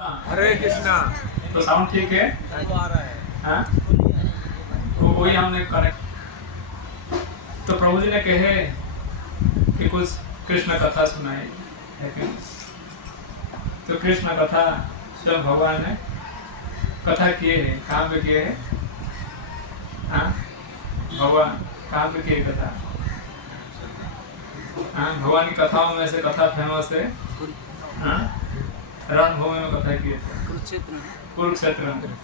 हरे कृष्णा। तो साउंड ठीक है? आ रहा है। हाँ? तो वही हमने कनेक्ट। तो प्रभु जी ने कहे कि कुछ कृष्ण कथा सुनाई है कि? तो कृष्ण कथा स्वयं भगवान ने कथा किए हैं। कहाँ पे किए हैं? हाँ? भगवान कहाँ पे किए कथा? हाँ? भगवान की कथाओं में से कथा फेमस है हाँ? रणभूमि में कथा किए थे, कुरुक्षेत्र में।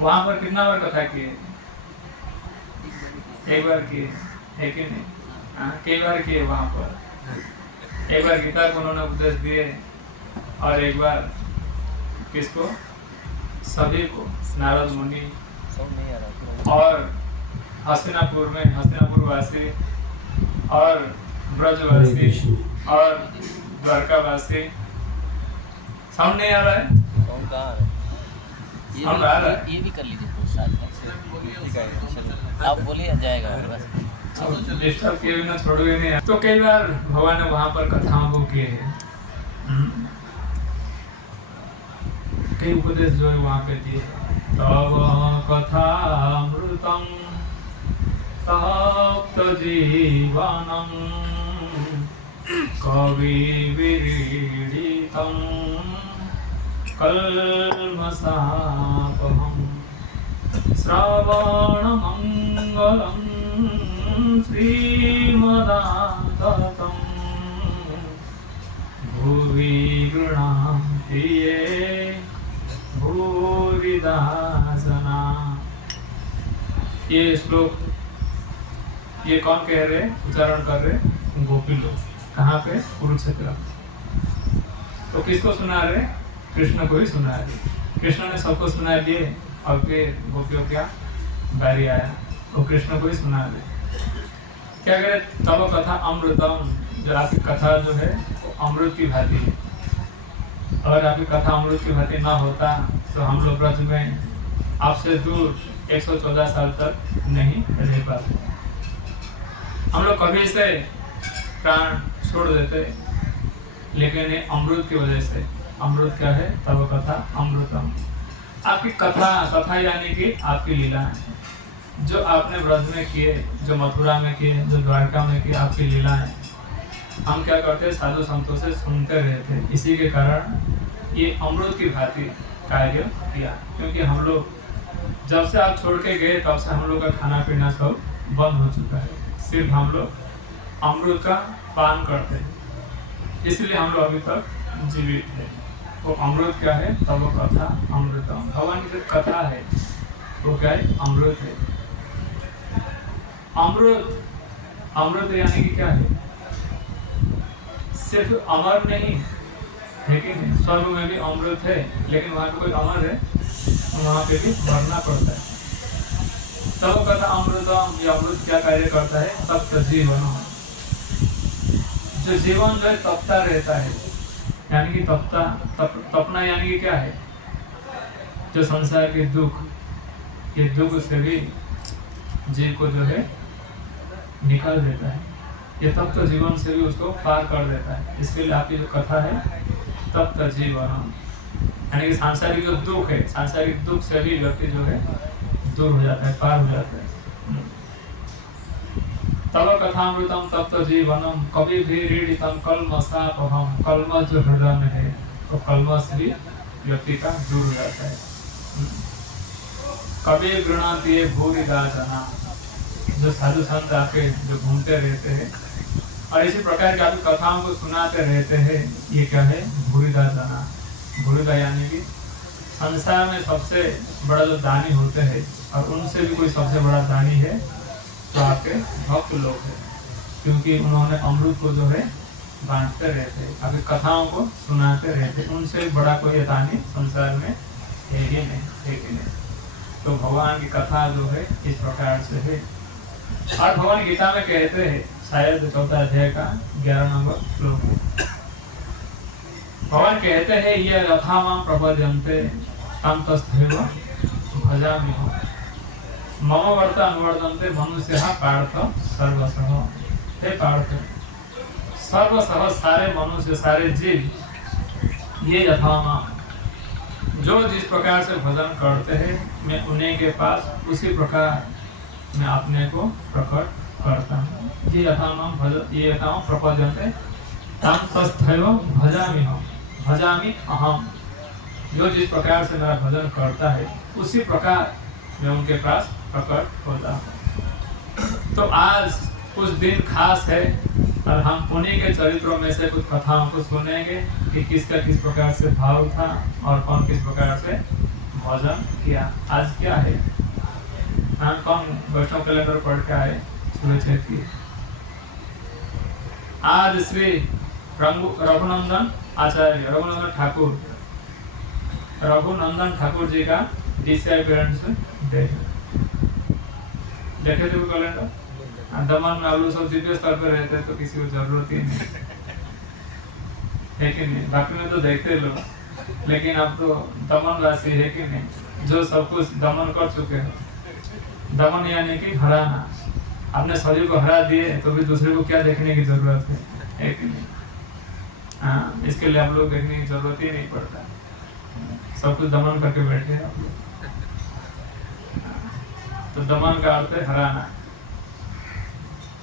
वहां पर कितना बार कथा किए? एक बार किए है कि नहीं? हाँ, कई बार किए वहां पर। एक बार गीता को उन्होंने उपदेश दिए और एक बार किसको? सभी को, नारद मुनि और हस्तिनापुर में हस्तिनापुर वासी और ब्रजवासी और द्वारकावासी। साउंड नहीं आ रहा है? साउंड आ रहा है। ये भी कर लीजिए साथ में। आप बोलिए जाएगा बस। डिस्टर्ब किए बिना छोड़ोगे नहीं। तो कई बार भगवान ने वहां पर कथाओं को किए हैं। कई उपदेश जो है वहां पे दिए। तव कथा अमृतम तप्त जीवनम कवि विरीडितम कल्मषापहम् श्रवणमङ्गलं श्रीमदाततं भुवि गृह्णाति ये भूरिदा जना। ये श्लोक ये कौन कह रहे? उच्चारण कर रहे? गोपी लोग। कहाँ पे? कुरुक्षेत्र। तो किसको सुना रहे? कृष्ण को ही सुना रहे। कृष्ण ने सबको सुना दिए और फिर गोपियों क्या बारी आया तो कृष्ण को ही सुना रहे। क्या करे? तब कथा अमृतम, जो आपकी कथा जो है वो अमृत की भांति है। अगर आपकी कथा अमृत की भांति ना होता तो हम लोग ब्रज में आपसे दूर 114 साल तक नहीं रह पाते। हम लोग कभी से प्राण छोड़ देते, लेकिन ये अमृत की वजह से। अमृत क्या है? तब कथा अमृतम। आपकी कथा यानी कि आपकी लीला है जो आपने ब्रज में किए, जो मथुरा में किए, जो द्वारका में किए, आपकी लीला है। हम क्या करते? साधु संतों से सुनते रहते। इसी के कारण ये अमृत की भांति कार्य किया। क्योंकि हम लोग जब से आप छोड़ के गए तब से हम लोग का खाना पीना सब बंद हो चुका है। सिर्फ हम लोग अमृत का पान करते हैं, इसलिए हम लोग अभी तक जीवित है। वो अमृत क्या है? तब वो कथा अमृतम। भगवान की जो कथा है वो क्या है? अमृत है। अमृत यानी कि क्या है? सिर्फ अमर नहीं है कि नहीं? स्वर्ग में भी अमृत है, लेकिन वहां पे कोई अमर है तो वहां पे भी मरना पड़ता है। तब कथा अमृतम। ये अमृत क्या कार्य करता है? तप्त जीवन, जो जीवन जो है तपता रहता है। यानी कि तपना यानी कि क्या है? जो संसार के दुख, ये दुख से भी जीव को जो है निकाल देता है। ये तप्त जीवन से भी उसको पार कर देता है। इसके लिए आपकी जो कथा है तप्त जीवन, यानी कि सांसारिक जो दुख है, सांसारिक दुख से भी व्यक्ति जो है दूर हो जाता है, पार हो जाता है। तब कथामृतम तप्त जीवनम कवि भी रीडितम कल्मषापहम्। कल्मष जो हृदय में है तो कल्मष भी व्यक्ति का दूर हो जाता है। कवि गृह्णाति ये भूरिदा जना, जो साधु संत आके जो घूमते रहते हैं और इसी प्रकार की आपकी कथाओं को सुनाते रहते हैं, ये क्या है? भूरिदा जना। भूरिदा यानी कि संसार में सबसे बड़ा जो दानी होते हैं और उनसे भी कोई सबसे बड़ा दानी है तो आपके भक्त लोग हैं, क्योंकि उन्होंने अमृत को जो है बांटते रहते, आपकी कथाओं को सुनाते रहते। उनसे बड़ा कोई दानी संसार में है ही नहीं, है कि नहीं? तो भगवान की कथा जो है इस प्रकार से है। और भगवान गीता में कहते हैं, शायद 4 अध्याय का 11 नंबर श्लोक है। भगवान कहते हैं ये यथा मां प्रपद्यन्ते तम तस्थैव भजाम्यहम् मम वर्त अनुवर्तन्ते मनुष्यः पार्थ सर्वशः। हे पार्थ, सर्वशः सारे मनुष्य, सारे जीव ये यथामा जो जिस प्रकार से भजन करते हैं मैं उन्हीं के पास उसी प्रकार मैं अपने को प्रकट करता हूँ। ये यथामं भज ये यथामं प्रपद्यन्ते तम तस्थैव भजामि हम भजामि अहम। जो जिस प्रकार से मेरा भजन करता है उसी प्रकार मैं उनके पास प्रकट होता हूँ। तो आज कुछ दिन खास है और हम उन्हीं के चरित्रों में से कुछ कथाओं को सुनेंगे कि किसका किस प्रकार से भाव था और कौन किस प्रकार से भजन किया। आज क्या है, हम कौन वैष्णव कैलेंडर पढ़ के आए सुबह की। आज श्री रघुनंदन आचार्य रघुनंदन ठाकुर जी का डिसअपियरेंस डे। देखे थे वो कैलेंडर? दमन में आप लोग सब दिव्य स्तर पर रहते हैं तो किसी को जरूरत ही नहीं है कि नहीं। बाकी में तो देखते लोग, लेकिन अब तो दमन वासी है कि नहीं, जो सब कुछ दमन कर चुके हैं। दमन यानी कि हराना। अपने शरीर को हरा दिए तो भी दूसरे को क्या देखने की जरूरत है कि नहीं। हाँ, इसके लिए आप लोग देखने की जरूरत ही नहीं पड़ता, सब कुछ दमन करके बैठे हैं आप लोग। तो दमन का अर्थ है हराना,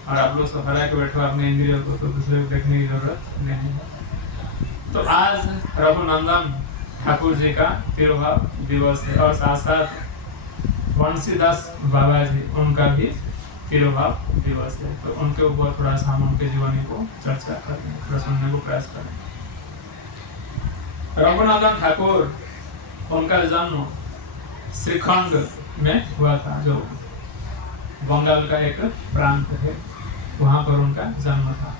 और आप लोग सब हरा के बैठे अपने इंद्रियों को, तो दूसरे को देखने की जरूरत नहीं है। तो आज रघुनंदन ठाकुर जी का तिरुभाव दिवस है और साथ साथ बंसीदास बाबा जी उनका भी तिरुभाव दिवस है। तो उनके ऊपर थोड़ा सा हम उनके जीवनी को चर्चा करें, थोड़ा सुनने को प्रयास करें। रघुनंदन ठाकुर, उनका जन्म श्रीखंड में हुआ था, जो बंगाल का एक प्रांत है, वहां पर उनका जन्म था।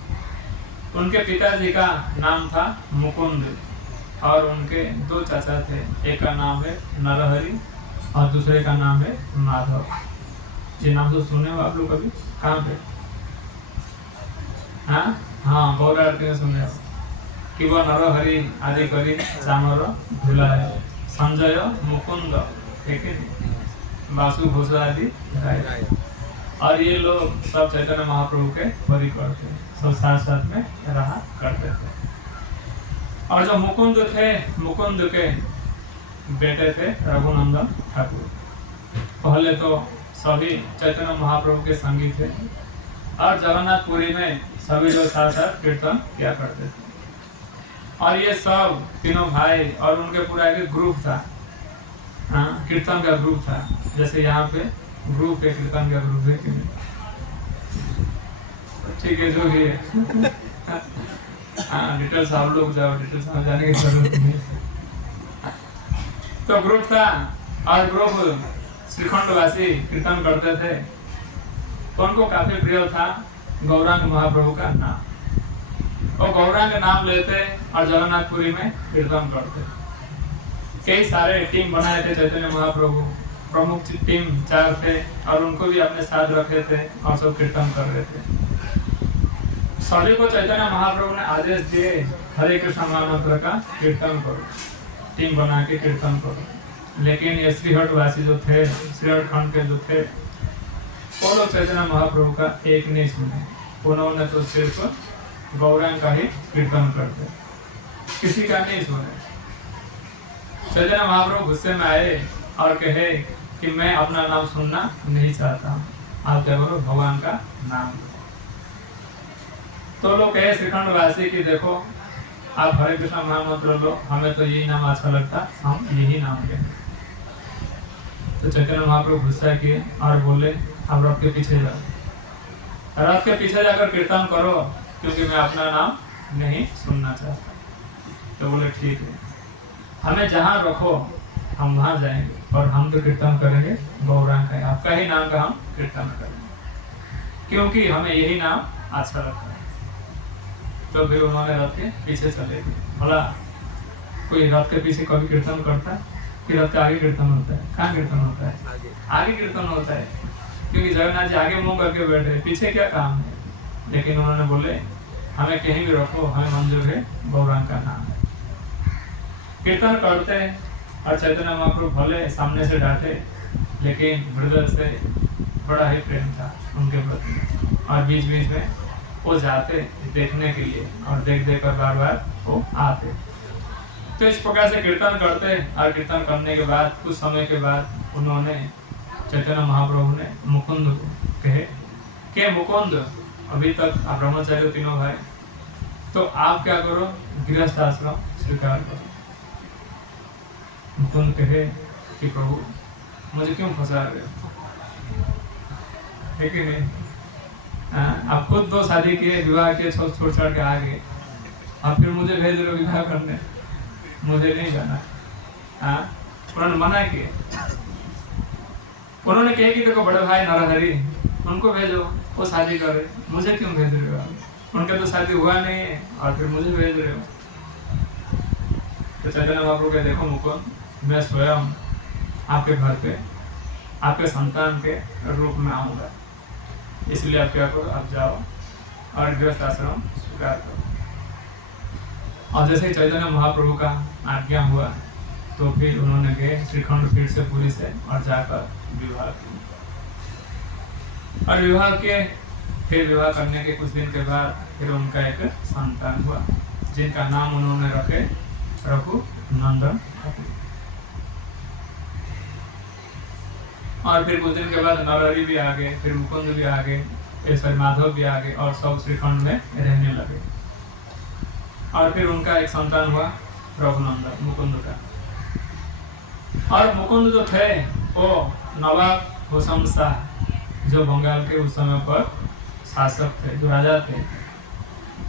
उनके पिताजी का नाम था मुकुंद और उनके दो चाचा थे, एक का नाम है नरहरि और दूसरे का नाम है माधव। ये नाम तो सुने हो आप लोग कभी? कहाँ पे? हाँ, गौर आरती में सुने हो कि वह नरहरि आदि करी चामर धुलाए, संजय मुकुंद ठीक है, वासु भूषा आदि गाए। और ये लोग सब चैतन्य महाप्रभु के परिकर थे, सब साथ साथ में रहा करते थे। और जो मुकुंद थे, मुकुंद के बेटे थे रघुनंदन ठाकुर। पहले तो सभी चैतन्य महाप्रभु के संगी थे और जगन्नाथपुरी में सभी लोग साथ साथ कीर्तन किया करते थे। और ये सब तीनों भाई और उनके पूरा एक ग्रुप था, कीर्तन का ग्रुप था। जैसे यहाँ पे ग्रुप है, कीर्तन का ग्रुप है कि नहीं? ठीक है, जो भी है। हाँ, डिटेल्स आप लोग जाओ, डिटेल्स जाने की जरूरत नहीं। तो ग्रुप था और ग्रुप श्रीखंडवासी कीर्तन करते थे। उनको काफी प्रिय था गौरांग महाप्रभु का नाम, और गौरांग नाम लेते और जगन्नाथपुरी में कीर्तन करते। कई सारे टीम बनाए थे चैतन्य महाप्रभु, प्रमुख टीम 4 थे और उनको भी अपने साथ रखे थे और सब कीर्तन कर रहे थे। सभी को चैतन्य महाप्रभु ने आदेश दिए, हरे कृष्ण महामंत्र का कीर्तन करो, टीम बना के कीर्तन करो। लेकिन ये श्रीहट वासी जो थे, श्रीहट खंड के जो थे, वो लोग चैतन्य महाप्रभु का एक नहीं सुने। उन्होंने तो सिर्फ गौरांग का ही कीर्तन करते, किसी का नहीं सुने। चैतन्य महाप्रभु गुस्से में आए और कहे कि मैं अपना नाम सुनना नहीं चाहता हूँ, आप क्या करो, भगवान का नाम लो। तो लोग कहे श्रीखंड वासी की देखो, आप हरे कृष्ण महामंत्र लो, हमें तो यही नाम अच्छा लगता, हम यही नाम लेंगे। तो चैतन्य महाप्रभु गुस्सा किए और बोले, आप रथ के पीछे जाओ, रथ के पीछे जाकर कीर्तन करो, क्योंकि मैं अपना नाम नहीं सुनना चाहता। तो बोले ठीक है, हमें जहाँ रखो हम वहाँ जाएंगे और हम तो कीर्तन करेंगे गौरांग का, आपका ही नाम का हम कीर्तन करेंगे, क्योंकि हमें यही नाम अच्छा लगता है। तो फिर उन्होंने रथ के पीछे चले गए। बोला, कोई रथ के पीछे कभी कीर्तन करता है कि रथ के आगे कीर्तन होता है? कहाँ कीर्तन होता है? आगे कीर्तन होता है, क्योंकि जगन्नाथ जी आगे मुंह करके बैठे, पीछे क्या काम है। लेकिन उन्होंने बोले, हमें कहीं भी रखो, हमें मंजूर है, गौरांग का नाम है। कीर्तन करते और चैतन्य महाप्रभु भले सामने से डांटे, लेकिन हृदय से बड़ा ही प्रेम था उनके प्रति, और बीच बीच में वो जाते देखने के लिए और देख देख कर बार बार वो आते। तो इस प्रकार से कीर्तन करते, और कीर्तन करने के बाद कुछ समय के बाद उन्होंने चैतन्य महाप्रभु ने मुकुंद को कहे कि मुकुंद, अभी तक आप ब्रह्मचारी हो तीनों भाई, तो आप क्या करो, गृहस्थ आश्रम स्वीकार करो। मुकुंद कहे कि प्रभु मुझे क्यों फंसा रहे हो, है कि नहीं? आप खुद 2 शादी किए, विवाह किए, छोड़ छाड़ के आ गए, और फिर मुझे भेज रहे हो विवाह करने, मुझे नहीं जाना। उन्होंने मना किया। उन्होंने कहा कि देखो बड़े भाई नरहरि, उनको भेजो, वो शादी करे, मुझे क्यों भेज रहे हो? उनका तो शादी हुआ नहीं है और फिर मुझे भेज रहे हो। तो चैतन्य महाप्रभु के देखो मुकुंद, मैं स्वयं आपके घर पे आपके संतान के रूप में आऊँगा, इसलिए आप क्या करो, आप जाओ और गृहस्थ आश्रम स्वीकार करो। और जैसे ही चैतन्य महाप्रभु का आज्ञा हुआ तो फिर उन्होंने गए श्रीखंड फिर से पुरी से और जाकर विवाह किया। और विवाह के फिर विवाह करने के कुछ दिन के बाद फिर उनका एक संतान हुआ, जिनका नाम उन्होंने रखे रघुनंदन। और फिर कुछ दिन के बाद नरहरि भी आ गए, फिर मुकुंद भी आ गए, फिर माधव भी आ गए, और सब श्रीखंड में रहने लगे। और फिर उनका एक संतान हुआ रघुनंदन, मुकुंद का। और मुकुंद जो थे वो नवाब हुसैन शाह, जो बंगाल के उस समय पर शासक थे, जो राजा थे,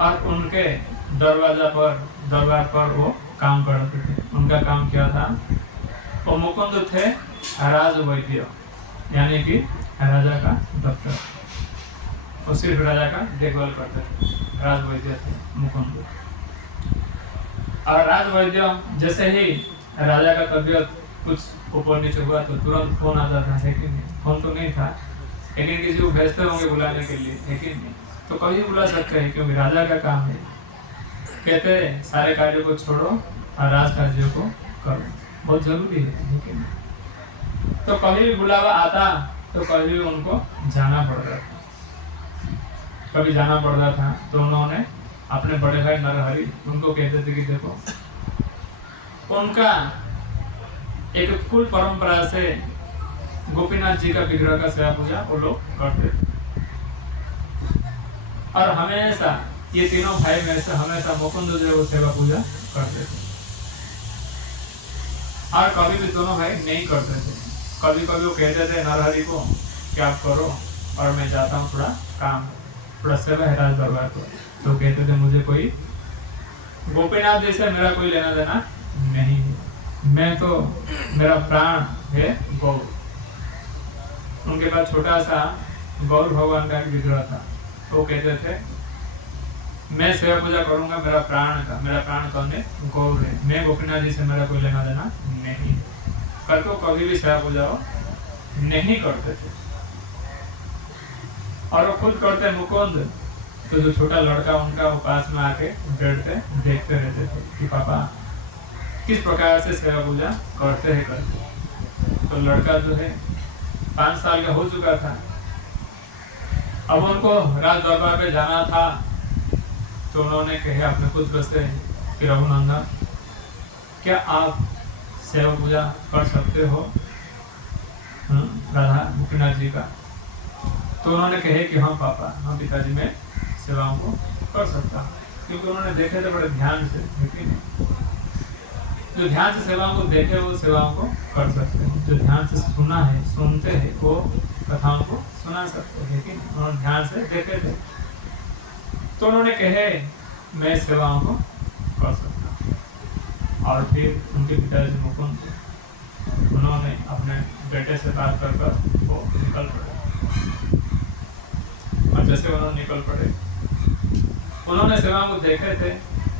और उनके दरबार पर वो काम करते थे। उनका काम क्या था, वो मुकुंद थे राजवैद्य, यानी कि राजा का डॉक्टर, वो सिर्फ राजा का देखभाल करते थे, राजवैद्य थे मुकुंद। और राजवैद्य जैसे ही राजा का तबीयत कुछ ऊपर नीचे हुआ तो तुरंत फोन आता था, है कि नहीं? फोन तो नहीं था, लेकिन किसी को भेजते होंगे बुलाने के लिए, है कि नहीं? तो कभी बुला सकते हैं, क्योंकि राजा का काम है। कहते सारे कार्यों को छोड़ो और राज कार्यों को करो, बहुत जरूरी है कि नहीं? तो कभी भी बुलावा आता तो कभी भी उनको जाना पड़ता था, कभी जाना पड़ता था। तो उन्होंने अपने बड़े भाई नरहरि, उनको कहते थे कि देखो, उनका एक कुल परंपरा से गोपीनाथ जी का विग्रह का सेवा पूजा वो लोग करते थे। और हमेशा ये तीनों भाई में से हमेशा मुकुंद जो है वो सेवा पूजा करते थे। और कभी भी दोनों भाई नहीं करते थे। कभी कभी वो कहते थे नरहरि को कि आप करो और मैं जाता हूँ, थोड़ा काम है, थोड़ा सेवा है राज दरबार को। तो कहते थे मुझे कोई गोपीनाथ जी से मेरा कोई लेना देना नहीं है, मैं तो मेरा प्राण है गौर। उनके पास छोटा सा गौर भगवान का विग्रह था, तो कहते थे मैं सेवा पूजा करूंगा, मेरा प्राण करने गौर है, मैं गोपीनाथ जी से मेरा कोई लेना देना नहीं करके कभी भी सेवा पूजा नहीं करते थे। और वो खुद करते मुकुंद, तो जो छोटा लड़का उनका वो पास में आके बैठते देखते रहते थे कि पापा किस प्रकार से सेवा पूजा करते हैं। तो लड़का जो है 5 साल का हो चुका था, अब उनको राज दरबार पे जाना था। तो उन्होंने कहे अपने पुत्र से कि रघुनंदन, क्या आप सेवा पूजा कर सकते हो राधा गोपीनाथ जी का? तो उन्होंने कहे कि हाँ पापा, हाँ पिताजी, मैं सेवाओं को कर सकता हूँ, क्योंकि उन्होंने देखे थे बड़े ध्यान से, लेकिन जो ध्यान से सेवाओं को देखे वो सेवाओं को कर सकते हैं, जो ध्यान से सुना है सुनते हैं वो कथाओं को सुना सकते हैं, लेकिन उन्होंने ध्यान से देखे थे। तो उन्होंने कहे मैं सेवाओं को कर सकता हूँ। और फिर उनके पिताजी मुकुंद, उन्होंने अपने बेटे से बात कर वो निकल पड़े। और जैसे उन्होंने निकल पड़े, उन्होंने सेवाओं को देखे थे,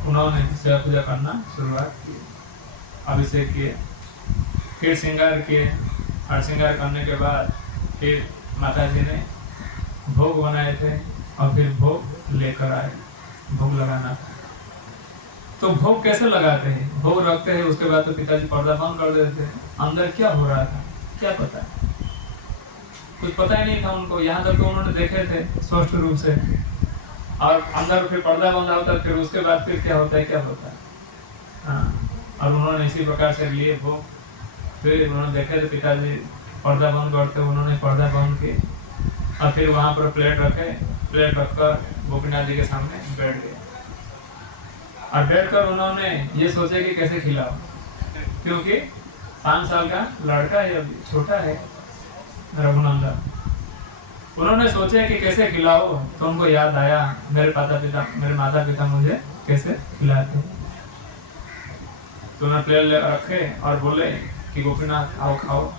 उन्होंने सेवा पूजा करना शुरुआत की, अभिषेक किए, फिर श्रृंगार किए। और श्रृंगार करने के बाद फिर माता जी ने भोग बनाए थे और फिर भोग लेकर आए, भोग लगाना। तो भोग कैसे लगाते हैं? भोग रखते हैं, उसके बाद तो पिताजी पर्दा बंद कर देते हैं। अंदर क्या हो रहा था क्या पता, कुछ पता ही नहीं था उनको। यहाँ तक तो उन्होंने देखे थे स्पष्ट रूप से, और अंदर फिर पर्दा बंदा होता है, फिर उसके बाद फिर क्या होता है क्या होता है। हाँ, और उन्होंने इसी प्रकार से लिए भोग। फिर उन्होंने देखे तो पिताजी पर्दा बंद करते, उन्होंने पर्दा बंद किए और फिर वहाँ पर प्लेट रखे, प्लेट रखकर गोपीनाथ जी के सामने बैठ गए और बैठकर उन्होंने ये सोचे कि कैसे खिलाओ, क्योंकि 5 साल का लड़का है, अभी छोटा है रघुनंदन। उन्होंने सोचा कि कैसे खिलाओ, तो उनको याद आया मेरे माता पिता मुझे कैसे खिलाते। तो उन्होंने प्लेट रखे और बोले कि गोपीनाथ आओ खाओ।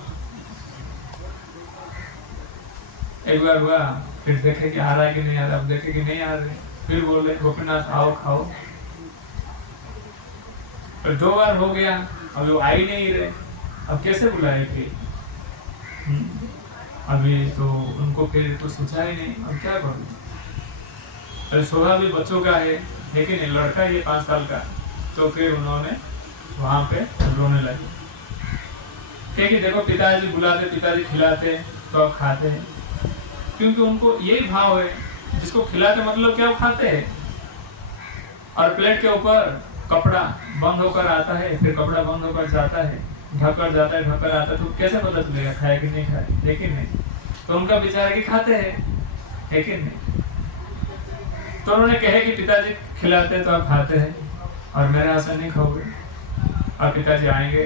एक बार हुआ, फिर देखे कि आ रहा है कि नहीं आ रहा, अब देखे कि नहीं आ रहे, फिर बोले गोपीनाथ आओ खाओ। फिर 2 बार हो गया, अब वो आ ही नहीं रहे, अब कैसे बुलाए फिर? अभी तो उनको फिर कुछ सोचा ही नहीं, अब क्या करूं? अरे शोभा भी बच्चों का है, लेकिन लड़का ये 5 साल का। तो फिर उन्होंने वहां पे रोने लगे, क्योंकि देखो पिताजी बुलाते, पिताजी खिलाते तो अब खाते हैं, क्योंकि उनको यही भाव है, जिसको खिलाते मतलब क्या खाते हैं। और प्लेट के ऊपर कपड़ा बंद होकर आता है, फिर कपड़ा बंद होकर जाता है, ढककर जाता है, ढककर आता है, तो कैसे पता चलेगा खाए कि नहीं खाए? लेकिन नहीं, तो उनका विचार है कि खाते हैं, लेकिन नहीं। तो उन्होंने कहे कि पिताजी खिलाते तो आप खाते हैं और मेरे हाथ से नहीं खाओगे। और पिताजी आएंगे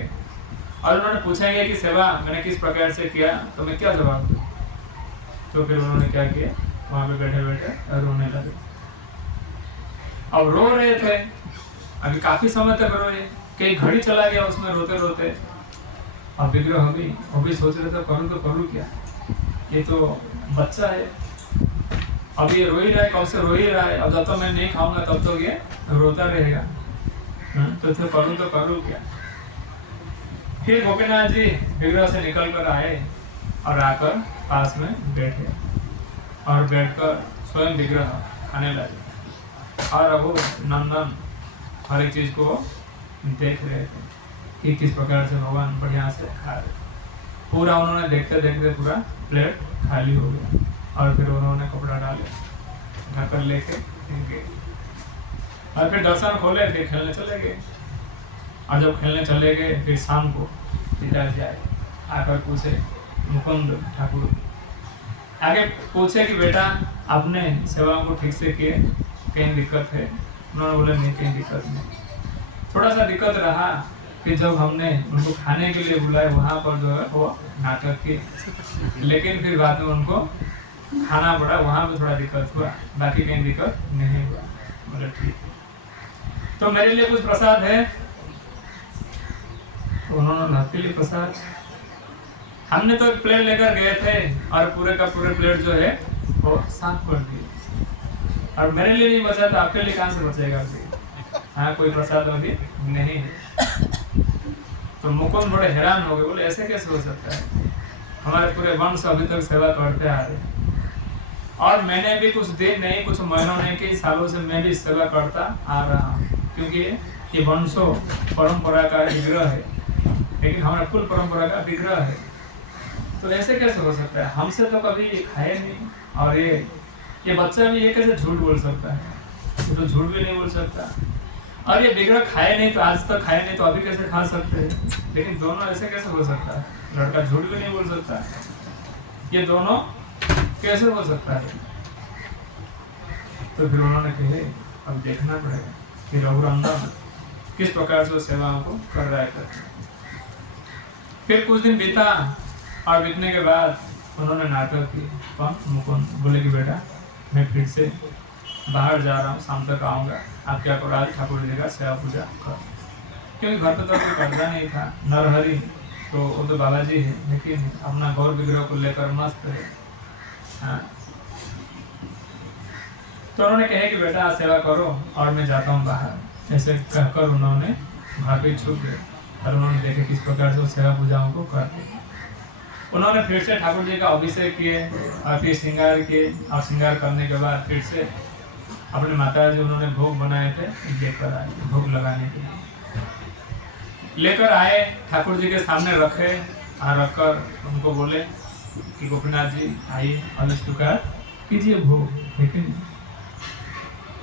और उन्होंने पूछेंगे कि सेवा मैंने किस प्रकार से किया, तो मैं क्या जवाब दूं? तो फिर उन्होंने क्या किया, वहां पे बैठे बैठे रोने लगे। अब रो रहे थे, अभी काफी समय तक रोए, कई घड़ी चला गया उसमें रोते रोते। अब विग्रह वो भी सोच रहे थे करूँ तो करूँ क्या, ये तो बच्चा है, अब ये रो ही रहा है, कब से रो ही रहा है, अब जब तक मैं नहीं खाऊंगा तब तो ये रोता रहेगा, तो करूँ तो करूँ क्या। फिर गोपीनाथ जी विग्रह से निकल कर आए और आकर पास में बैठे और बैठकर स्वयं विग्रह खाने लगे। और अब वो नंदन हर एक चीज को देख रहे थे कि किस प्रकार से भगवान बढ़िया से खा रहे। पूरा उन्होंने देखते देखते पूरा प्लेट खाली हो गया और फिर उन्होंने कपड़ा डाले, ढककर लेके गए और फिर दर्शन खोले, फिर खेलने चले गए। और जब खेलने चले गए फिर शाम को पिताजी आए, आकर पूछे मुकुंद ठाकुर आगे पूछे कि बेटा आपने सेवाओं को ठीक से किए, कहीं दिक्कत है? उन्होंने बोला नहीं, कहीं दिक्कत नहीं। थोड़ा सा दिक्कत रहा कि जब हमने उनको खाने के लिए बुलाया वहाँ पर जो है वो नाटक किए, लेकिन फिर बाद में उनको खाना पड़ा, वहाँ पे थोड़ा दिक्कत हुआ, बाकी कहीं दिक्कत नहीं हुआ। बोले ठीक, तो मेरे लिए कुछ प्रसाद है? तो उन्होंने आपके लिए प्रसाद, हमने तो एक प्लेट लेकर गए थे और पूरे का पूरे प्लेट जो है वो साफ कर दिए और मेरे लिए नहीं बचा तो आपके लिए कहाँ से बचेगा? हाँ, कोई प्रसाद अभी नहीं है। तो मुकुंद बड़े हैरान हो गए, बोले ऐसे कैसे हो सकता है, हमारे पूरे वंश अभी तक सेवा करते आ रहे और मैंने भी कुछ दिन नहीं, कुछ महीनों नहीं, कई सालों से मैं भी सेवा करता आ रहा हूँ, क्योंकि ये वंशो परंपरा का विग्रह है, लेकिन हमारा कुल परंपरा का विग्रह है, तो ऐसे कैसे हो सकता है? हमसे तो कभी खाए नहीं और ये बच्चा भी ये कैसे झूठ बोल सकता है? ये तो झूठ भी नहीं बोल सकता। और ये विग्रह खाए नहीं तो आज तक खाए नहीं तो अभी कैसे खा सकते हैं? लेकिन दोनों ऐसे कैसे हो सकता है? लड़का झूठ भी नहीं बोल सकता, ये दोनों कैसे हो सकता है? तो फिर उन्होंने कहे अब देखना पड़ेगा कि रघुनंदन किस प्रकार से सेवाओं को कर रहा है। फिर कुछ दिन बीता और बीतने के बाद उन्होंने नाटक की, कौन? मुकुंद बोले कि बेटा मैं फिर से बाहर जा रहा हूँ, शाम तक आऊँगा, आप क्या करो आज ठाकुर जी का सेवा पूजा कर, क्योंकि घर पे तो कोई कर्जा नहीं था। नरहरि तो वो तो बाबा जी है, लेकिन अपना गौर विग्रह को लेकर मस्त है। हाँ, तो उन्होंने कहे कि बेटा आज सेवा करो और मैं जाता हूँ बाहर। ऐसे कहकर उन्होंने घर पे छुप गए और उन्होंने देखे किस प्रकार से सेवा पूजाओं को करते। उन्होंने फिर से ठाकुर जी का अभिषेक किए और फिर श्रृंगार किए और श्रृंगार करने के बाद फिर से अपने माता जी उन्होंने भोग बनाए थे लेकर आए, भोग लगाने के लिए लेकर आए, ठाकुर जी के सामने रखे और रखकर उनको बोले कि गोपीनाथ जी आइए और स्वीकार कीजिए भोग, लेकिन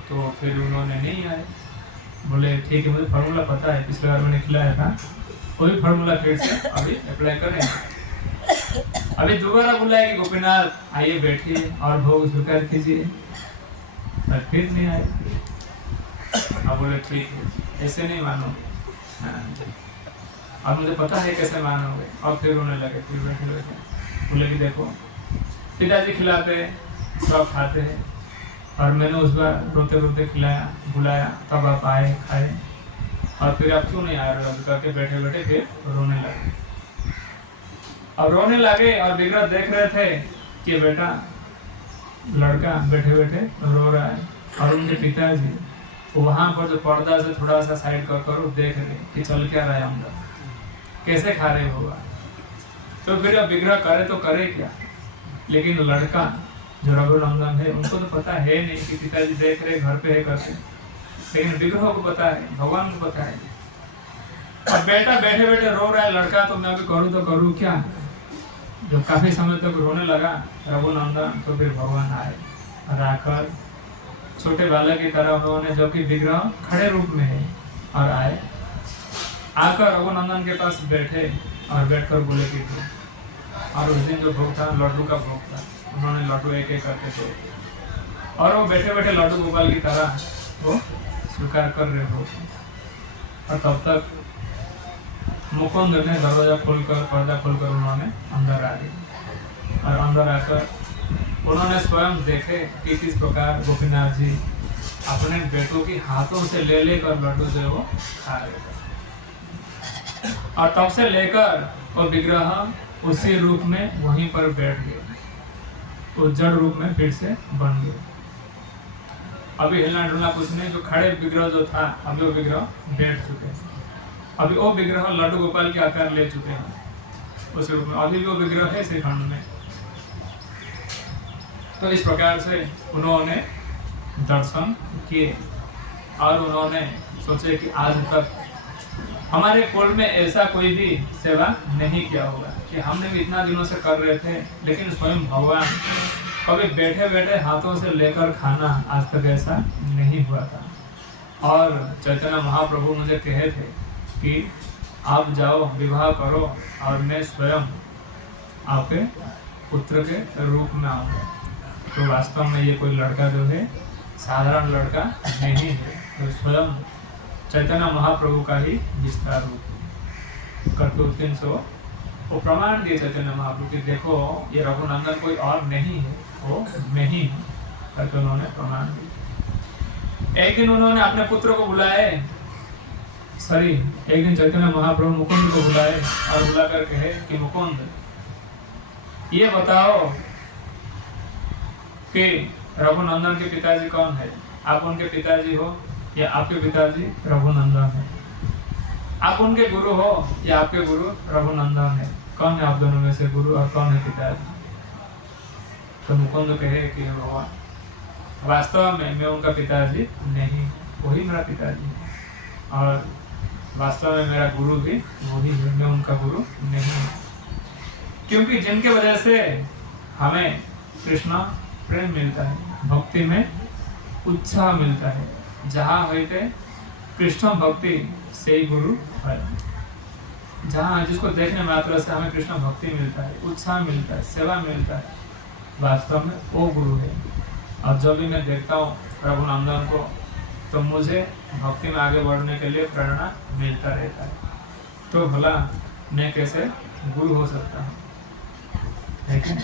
तो फिर उन्होंने नहीं आए। बोले ठीक है, मुझे फार्मूला पता है, पिछले बार मैंने खिलाया था, वही फार्मूला फिर से अभी अप्लाई करें। अभी दोबारा बुलाया कि गोपीनाथ आइए बैठिए और भोग स्वीकार कीजिए, पर फिर नहीं आए। अब बोले ठीक है, ऐसे नहीं मानो, अब मुझे पता है कैसे मानोगे। और फिर रोने लगे, फिर बैठे बैठे बोले कि देखो पिताजी खिलाते सब खाते हैं, और मैंने उस बार रोते रोते खिलाया बुलाया, तब आप आए खाए, और फिर आप क्यों नहीं आ रहे हो करके बैठे बैठे फिर रोने लगे। अब रोने लगे और विग्रह देख रहे थे कि बेटा लड़का बैठे बैठे रो रहा है, और उनके पिताजी वहां पर जो पर्दा से थोड़ा सा साइड कर देख रहे कि चल क्या रहा है अंदर, कैसे खा रहे होगा। तो फिर अब विग्रह करे तो करे क्या, लेकिन लड़का जो रघुनंदन है उनको तो पता है नहीं कि पिताजी देख रहे घर पे है करके, लेकिन विग्रह को पता है, भगवान को पता है। और बेटा बैठे बैठे रो रहा है लड़का, तो मैं अभी करूँ तो करूँ क्या। जब काफी समय तक रोने लगा रघुनंदन, तो फिर भगवान आए और आकर छोटे बालक की तरह उन्होंने, जो कि विग्रह खड़े रूप में है, और आए आकर रघुनंदन के पास बैठे और बैठकर बोले कि और उस दिन जो भोग था लड्डू का भोग था, उन्होंने लड्डू एक एक करके दे, और वो बैठे बैठे लड्डू गोपाल की तरह वो स्वीकार कर रहे हो। और तब तक मुकुंद ने दरवाजा खोलकर पर्दा खोलकर उन्होंने अंदर आ गए, और अंदर आकर उन्होंने स्वयं देखे कि किस प्रकार गोपीनाथ जी अपने बेटों की हाथों से ले लेकर लड्डू जो है वो खा रहे थे। और तब से लेकर वो विग्रह उसी रूप में वहीं पर बैठ गए, वो जड़ रूप में फिर से बन गए। अभी हिलना डुलना कुछ नहीं, जो खड़े विग्रह जो था अभी वो विग्रह बैठ चुके हैं, अभी वो विग्रह लड्डू गोपाल के आकार ले चुके हैं उस रूप में, अभी भी वो विग्रह है श्रीखंड में। तो इस प्रकार से उन्होंने दर्शन किए, और उन्होंने सोचे कि आज तक हमारे कुल में ऐसा कोई भी सेवा नहीं किया होगा, कि हमने भी इतना दिनों से कर रहे थे, लेकिन स्वयं भगवान कभी बैठे बैठे हाथों से लेकर खाना आज तक ऐसा नहीं हुआ था। और चैतन्य महाप्रभु मुझे कहे थे कि आप जाओ विवाह करो और मैं स्वयं आपके पुत्र के रूप में आऊँगा। तो वास्तव में ये कोई लड़का जो है साधारण लड़का नहीं है, तो स्वयं चैतन्य महाप्रभु का ही विस्तार रूप करके उस दिन से वो प्रमाण दिए चैतन्य महाप्रभु कि देखो ये रघुनंदन कोई और नहीं है, वो मैं ही हूँ करके उन्होंने प्रमाण दिया। एक दिन उन्होंने अपने पुत्र को बुलाए, एक दिन चैतन्य महाप्रभु मुकुंद को बुलाए और बुलाकर कहे कि मुकुंद ये बताओ कि रघुनंदन के पिताजी कौन है, आप उनके पिताजी हो या आपके पिताजी रघुनंदन है, आप उनके गुरु हो या आपके गुरु रघुनंदन है, कौन है आप दोनों में से गुरु और कौन है पिताजी। तो मुकुंद कहे कि भगवान वास्तव में मैं उनका पिताजी नहीं, वही मेरा पिताजी है, और वास्तव में मेरा गुरु भी वही है, मैं उनका गुरु नहीं। क्योंकि जिनके वजह से हमें कृष्ण प्रेम मिलता है, भक्ति में उत्साह मिलता है, जहाँ होते कृष्ण भक्ति से ही गुरु है, जहाँ जिसको देखने मात्र से हमें कृष्ण भक्ति मिलता है, उत्साह मिलता है, सेवा मिलता है, वास्तव में वो गुरु है। और जब भी मैं देखता हूँ रघुनंदन को, तो मुझे भक्ति में आगे बढ़ने के लिए प्रेरणा मिलता रहता है। तो भला मैं कैसे गुरु हो सकता हूँ, लेकिन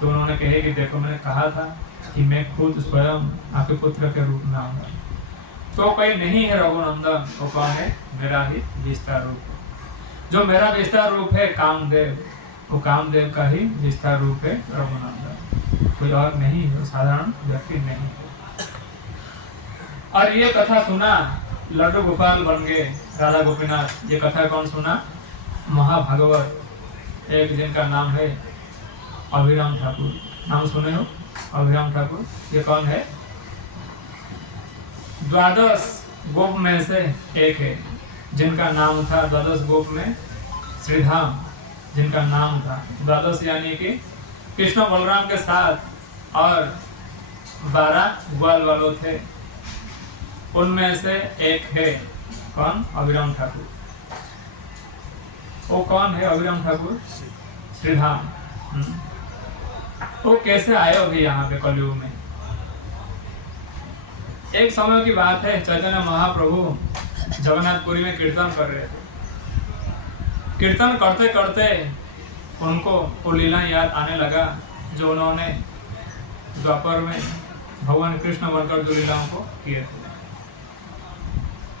तो उन्होंने कहे कि देखो मैंने कहा था कि मैं खुद स्वयं आपके पुत्र के रूप में आऊंगा। तो कोई नहीं है रघुनंदन, तो कौन है, मेरा ही विस्तार रूप। जो मेरा विस्तार रूप है कामदेव, वो कामदेव का ही विस्तार रूप है रघुनंदन, कोई और नहीं है, साधारण व्यक्ति नहीं है। और ये कथा सुना, लड्डू गोपाल बन गए राधा गोपीनाथ। ये कथा कौन सुना, महाभागवत, एक जिनका नाम है अभिराम ठाकुर, नाम सुने हो अभिराम ठाकुर। ये कौन है, 12 गोप में से एक है, जिनका नाम था 12 गोप में श्रीधाम, जिनका नाम था 12 यानी कि कृष्ण बलराम के साथ, और 12 ग्वाल वालों थे। उनमें से एक है कौन? अभिराम ठाकुर। वो कौन है अभिराम ठाकुर? श्रीधाम। वो कैसे आए अभी यहाँ पे कलयुग में? एक समय की बात है, चैतन्य महाप्रभु जगन्नाथपुरी में कीर्तन कर रहे थे। कीर्तन करते करते उनको वो लीला याद आने लगा जो उन्होंने द्वापर में भगवान कृष्ण बनकर जो लीलाओं को किए थे।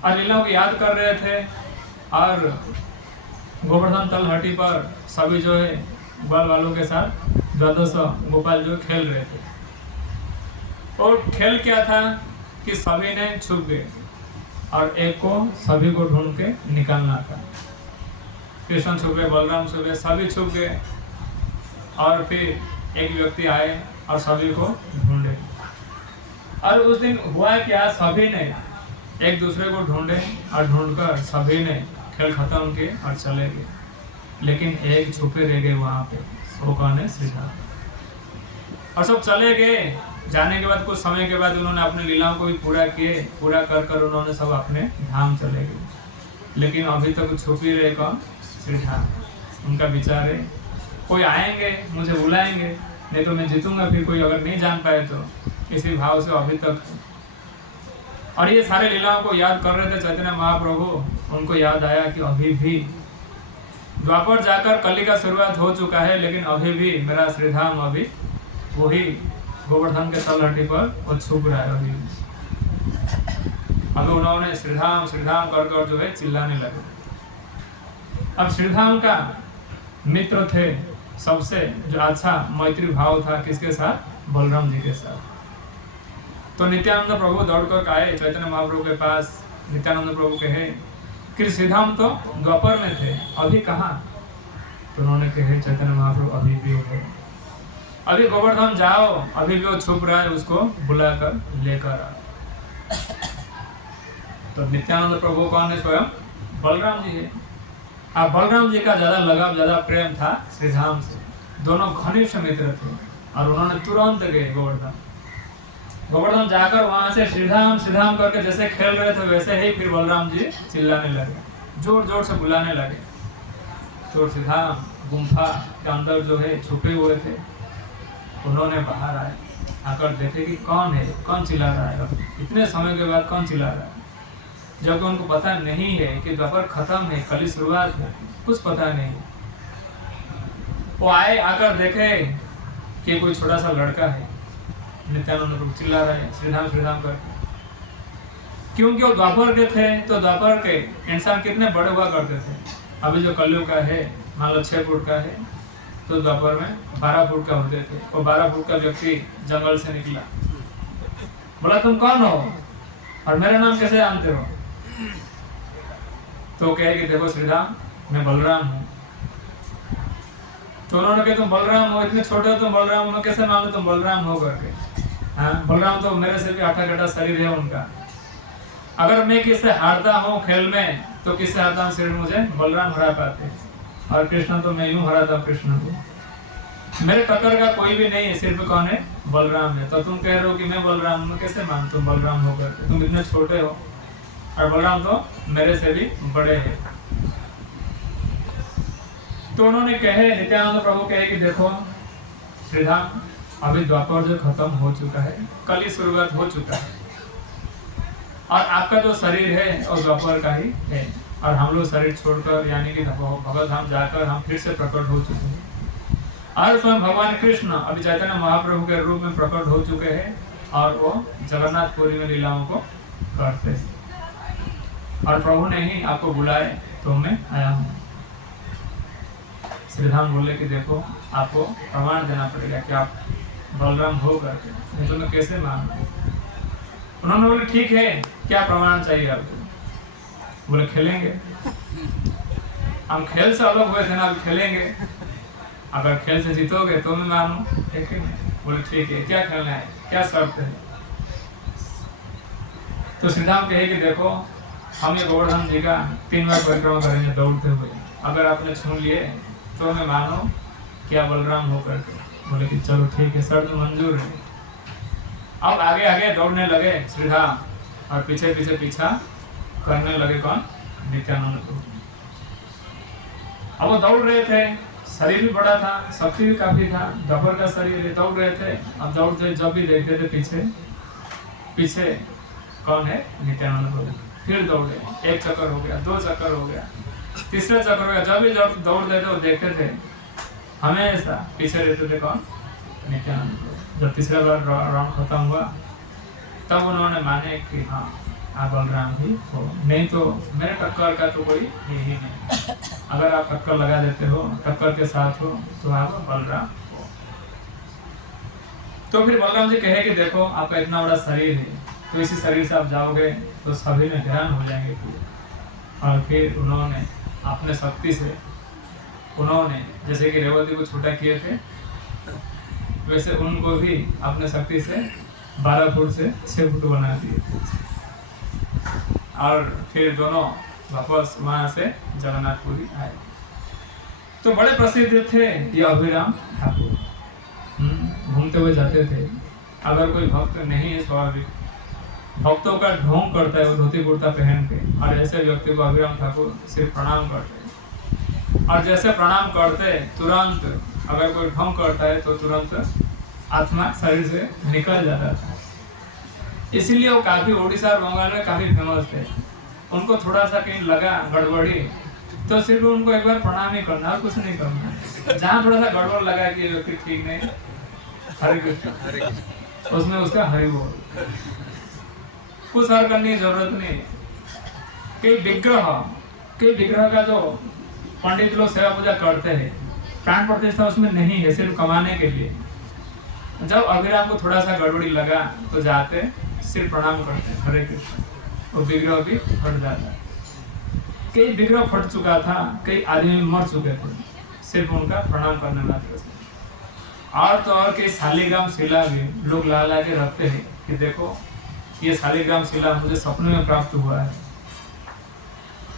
और लीलाओं को याद कर रहे थे और गोवर्धन तलहटी पर सभी जो है ग्वाल वालों के साथ द्वादश गोपाल जो खेल रहे थे। और खेल क्या था कि सभी ने छुप गए और एक को सभी को ढूंढ के निकालना था। कृष्ण छुपे, बलराम छुपे, सभी छुप गए और फिर एक व्यक्ति आए और सभी को ढूंढे। और उस दिन हुआ क्या, सभी ने एक दूसरे को ढूंढे और ढूंढकर सभी ने खेल खत्म किए और चले गए। लेकिन एक छुपे रह गए वहाँ पे, वो कौन है? श्रीधाम। और सब चले गए। जाने के बाद कुछ समय के बाद उन्होंने अपनी लीलाओं को भी पूरा किए, पूरा कर कर उन्होंने सब अपने धाम चले गए। लेकिन अभी तक छुप ही रहे कौन? श्रीधाम। उनका विचार है कोई आएंगे मुझे बुलाएंगे, नहीं तो मैं जीतूंगा, फिर कोई अगर नहीं जान पाए तो, इसी भाव से अभी तक। और ये सारे लीलाओं को याद कर रहे थे चैतन्य महाप्रभु। उनको याद आया कि अभी भी द्वापर जाकर कली का शुरुआत हो चुका है, लेकिन अभी भी मेरा श्रीधाम अभी वही गोवर्धन के तलहटी पर वो छुप रहा है। अभी उन्होंने श्रीधाम श्रीधाम कर कर जो है चिल्लाने लगे। अब श्रीधाम का मित्र थे सबसे जो अच्छा मैत्री भाव था किसके साथ? बलराम जी के साथ। तो नित्यानंद प्रभु दौड़कर आए चैतन्य महाप्रभु के पास। नित्यानंद प्रभु कहे कि श्रीधाम तो द्वापर में थे, अभी कहाँ? तो उन्होंने कहे चैतन्य महाप्रभु अभी भी हो, अभी गोवर्धन जाओ, अभी भी वो छुप रहा है, उसको बुलाकर लेकर आओ। तो नित्यानंद प्रभु कौन है? स्वयं बलराम जी है। अब बलराम जी का ज्यादा लगाव, ज्यादा प्रेम था श्रीधाम से। दोनों घनिष्ठ मित्र थे और उन्होंने तुरंत गए गोवर्धन जाकर वहां से श्रीधाम श्रीधाम करके जैसे खेल रहे थे वैसे ही फिर बलराम जी चिल्लाने लगे, जोर जोर से बुलाने लगे। तो श्रीधाम गुम्फा के अंदर जो है छुपे हुए थे, उन्होंने बाहर आए, आकर देखे कि कौन है, कौन चिल्ला रहा है। अब इतने समय के बाद कौन चिल्ला रहा है, जबकि उनको पता नहीं है कि द्वापर खत्म है, कल शुरुआत है, कुछ पता नहीं। वो आए, आकर देखे कि कोई छोटा सा लड़का है, नित्यानंद प्रभु चिल्ला रहे हैं श्रीधाम श्रीधाम करके। क्योंकि वो द्वापर के थे, तो द्वापर के इंसान कितने बड़े हुआ करते थे। अभी जो कलयुग का है मान लो 6 फुट का है, तो द्वापर में 12 फुट का होते थे। और 12 फुट का व्यक्ति जंगल से निकला, बोला तुम कौन हो और मेरा नाम कैसे जानते हो? तो कहे कि देखो श्रीधाम मैं बलराम हूँ। तो उन्होंने कहा तुम बलराम हो, इतने छोटे हो तुम बलराम हो, कैसे मालूम तुम बलराम हो करके? हाँ, बलराम तो मेरे से भी आटा गटा शरीर है उनका। अगर मैं किससे हारता हूँ खेल में तो किससे हारता हूँ? शरीर मुझे बलराम हरा पाते, और कृष्ण तो मैं यूं हराता हूँ कृष्ण को। मेरे टक्कर का कोई भी नहीं है, सिर्फ कौन है? बलराम है। तो तुम कह रहे हो कि मैं बलराम हूँ, कैसे मान तुम बलराम हो करके? तुम इतने छोटे हो और बलराम तो मेरे से भी बड़े हैं। तो उन्होंने कहे, नित्यानंद प्रभु कहे कि देखो श्रीधाम अभी द्वापर जो खत्म हो चुका है, कल ही शुरुआत हो चुका है, और आपका जो शरीर है वो द्वापर का ही है, और हम लोग शरीर छोड़कर यानी कि भगवत धाम जाकर हम फिर से प्रकट हो चुके हैं। और स्वयं भगवान कृष्ण अभी चैतन्य महाप्रभु के रूप में प्रकट हो चुके हैं, और वो जगन्नाथपुरी में लीलाओं को करते हैं। और प्रभु ने ही आपको बुलाए तो मैं आया हूँ। श्रीधाम बोले कि देखो आपको प्रमाण देना पड़ेगा कि आप बलराम हो करके, नहीं तो मैं कैसे मानूं? उन्होंने बोले ठीक है, क्या प्रमाण चाहिए आपको? बोले खेलेंगे, हम खेल से अलग हुए थे ना, अब खेलेंगे, अगर खेल से जीतोगे तो मैं मानूं, ठीक है? बोले ठीक है, क्या खेलना है, क्या शर्त है? तो श्रीधाम कहे कि देखो हम ये गोवर्धन जी का 3 बार परिक्रमा करेंगे दौड़ते हुए, अगर आपने सुन लिए तो मैं मानो क्या बलराम हो करके। बोले कि चलो ठीक है, शर्त मंजूर है। अब आगे आगे दौड़ने लगे श्रीधाम, और पीछे पीछे पीछा करने लगे कौन? नित्यानंद प्रभु। अब वो दौड़ रहे थे, शरीर भी बड़ा था, शक्ति भी काफी था, डबर का शरीर है, दौड़ रहे थे। अब दौड़ते जब भी देखते थे पीछे पीछे कौन है? नित्यानंद प्रभु। फिर दौड़े, एक चक्कर हो गया, 2 चक्कर हो गया, तीसरा चक्कर हो गया। जब भी दौड़ते थे वो देखते थे हमेशा पीछे रहते थे कौन? नित्यानंद प्रभु। जब तीसरा बार राउंड खत्म हुआ तब उन्होंने माने कि हाँ आप बलराम ही हो, नहीं तो मेरे टक्कर का तो कोई है ही नहीं। अगर आप टक्कर लगा देते हो, टक्कर के साथ हो, तो आप बलराम हो। तो फिर बलराम जी कहे कि देखो आपका इतना बड़ा शरीर है, तो इसी शरीर से आप जाओगे तो सभी में हैरान हो जाएंगे पूरे। और फिर उन्होंने अपने शक्ति से उन्होंने जैसे कि रेवती को छोटा किए थे, वैसे उनको भी अपने शक्ति से 12 फुट से 6 फुट बना दिए। और फिर दोनों वापस वहां से जगन्नाथपुरी आए। तो बड़े प्रसिद्ध थे ये अभिराम ठाकुर। घूमते हुए जाते थे। अगर कोई भक्त नहीं है, स्वाभाविक भक्तों का ढोंग करता है वो धोती कुर्ता पहन के, और ऐसे व्यक्ति को अभिराम ठाकुर सिर्फ प्रणाम करते हैं। और जैसे प्रणाम करते तुरंत अगर कोई ढोंग करता है तो तुरंत आत्मा शरीर से निकल जाता था। इसीलिए वो काफी उड़ीसा और बंगाल में काफी फेमस थे। उनको थोड़ा सा कहीं लगा गड़बड़ी तो सिर्फ उनको एक बार प्रणाम ही करना और कुछ नहीं करना। जहाँ थोड़ा सा गड़बड़ लगा कि व्यक्ति ठीक नहीं, हरे कृष्ण, उसमें उसका हरि बोल, कुछ और करने की जरूरत नहीं। कई विग्रह का जो पंडित लोग सेवा पूजा करते हैं, प्राण प्रतिष्ठा उसमें नहीं है, सिर्फ कमाने के लिए। जब अभिराम को थोड़ा सा गड़बड़ी लगा तो जाते सिर्फ प्रणाम करते हरे कृष्ण, वो विग्रह भी फट जाता। कई विग्रह फट चुका था, कई आदमी मर चुके थे, सिर्फ उनका प्रणाम करने मात्र से। और तो और कई शालिग्राम शिला भी लोग ला ला के रखते हैं कि देखो ये शालिग्राम शिला मुझे सपने में प्राप्त हुआ है।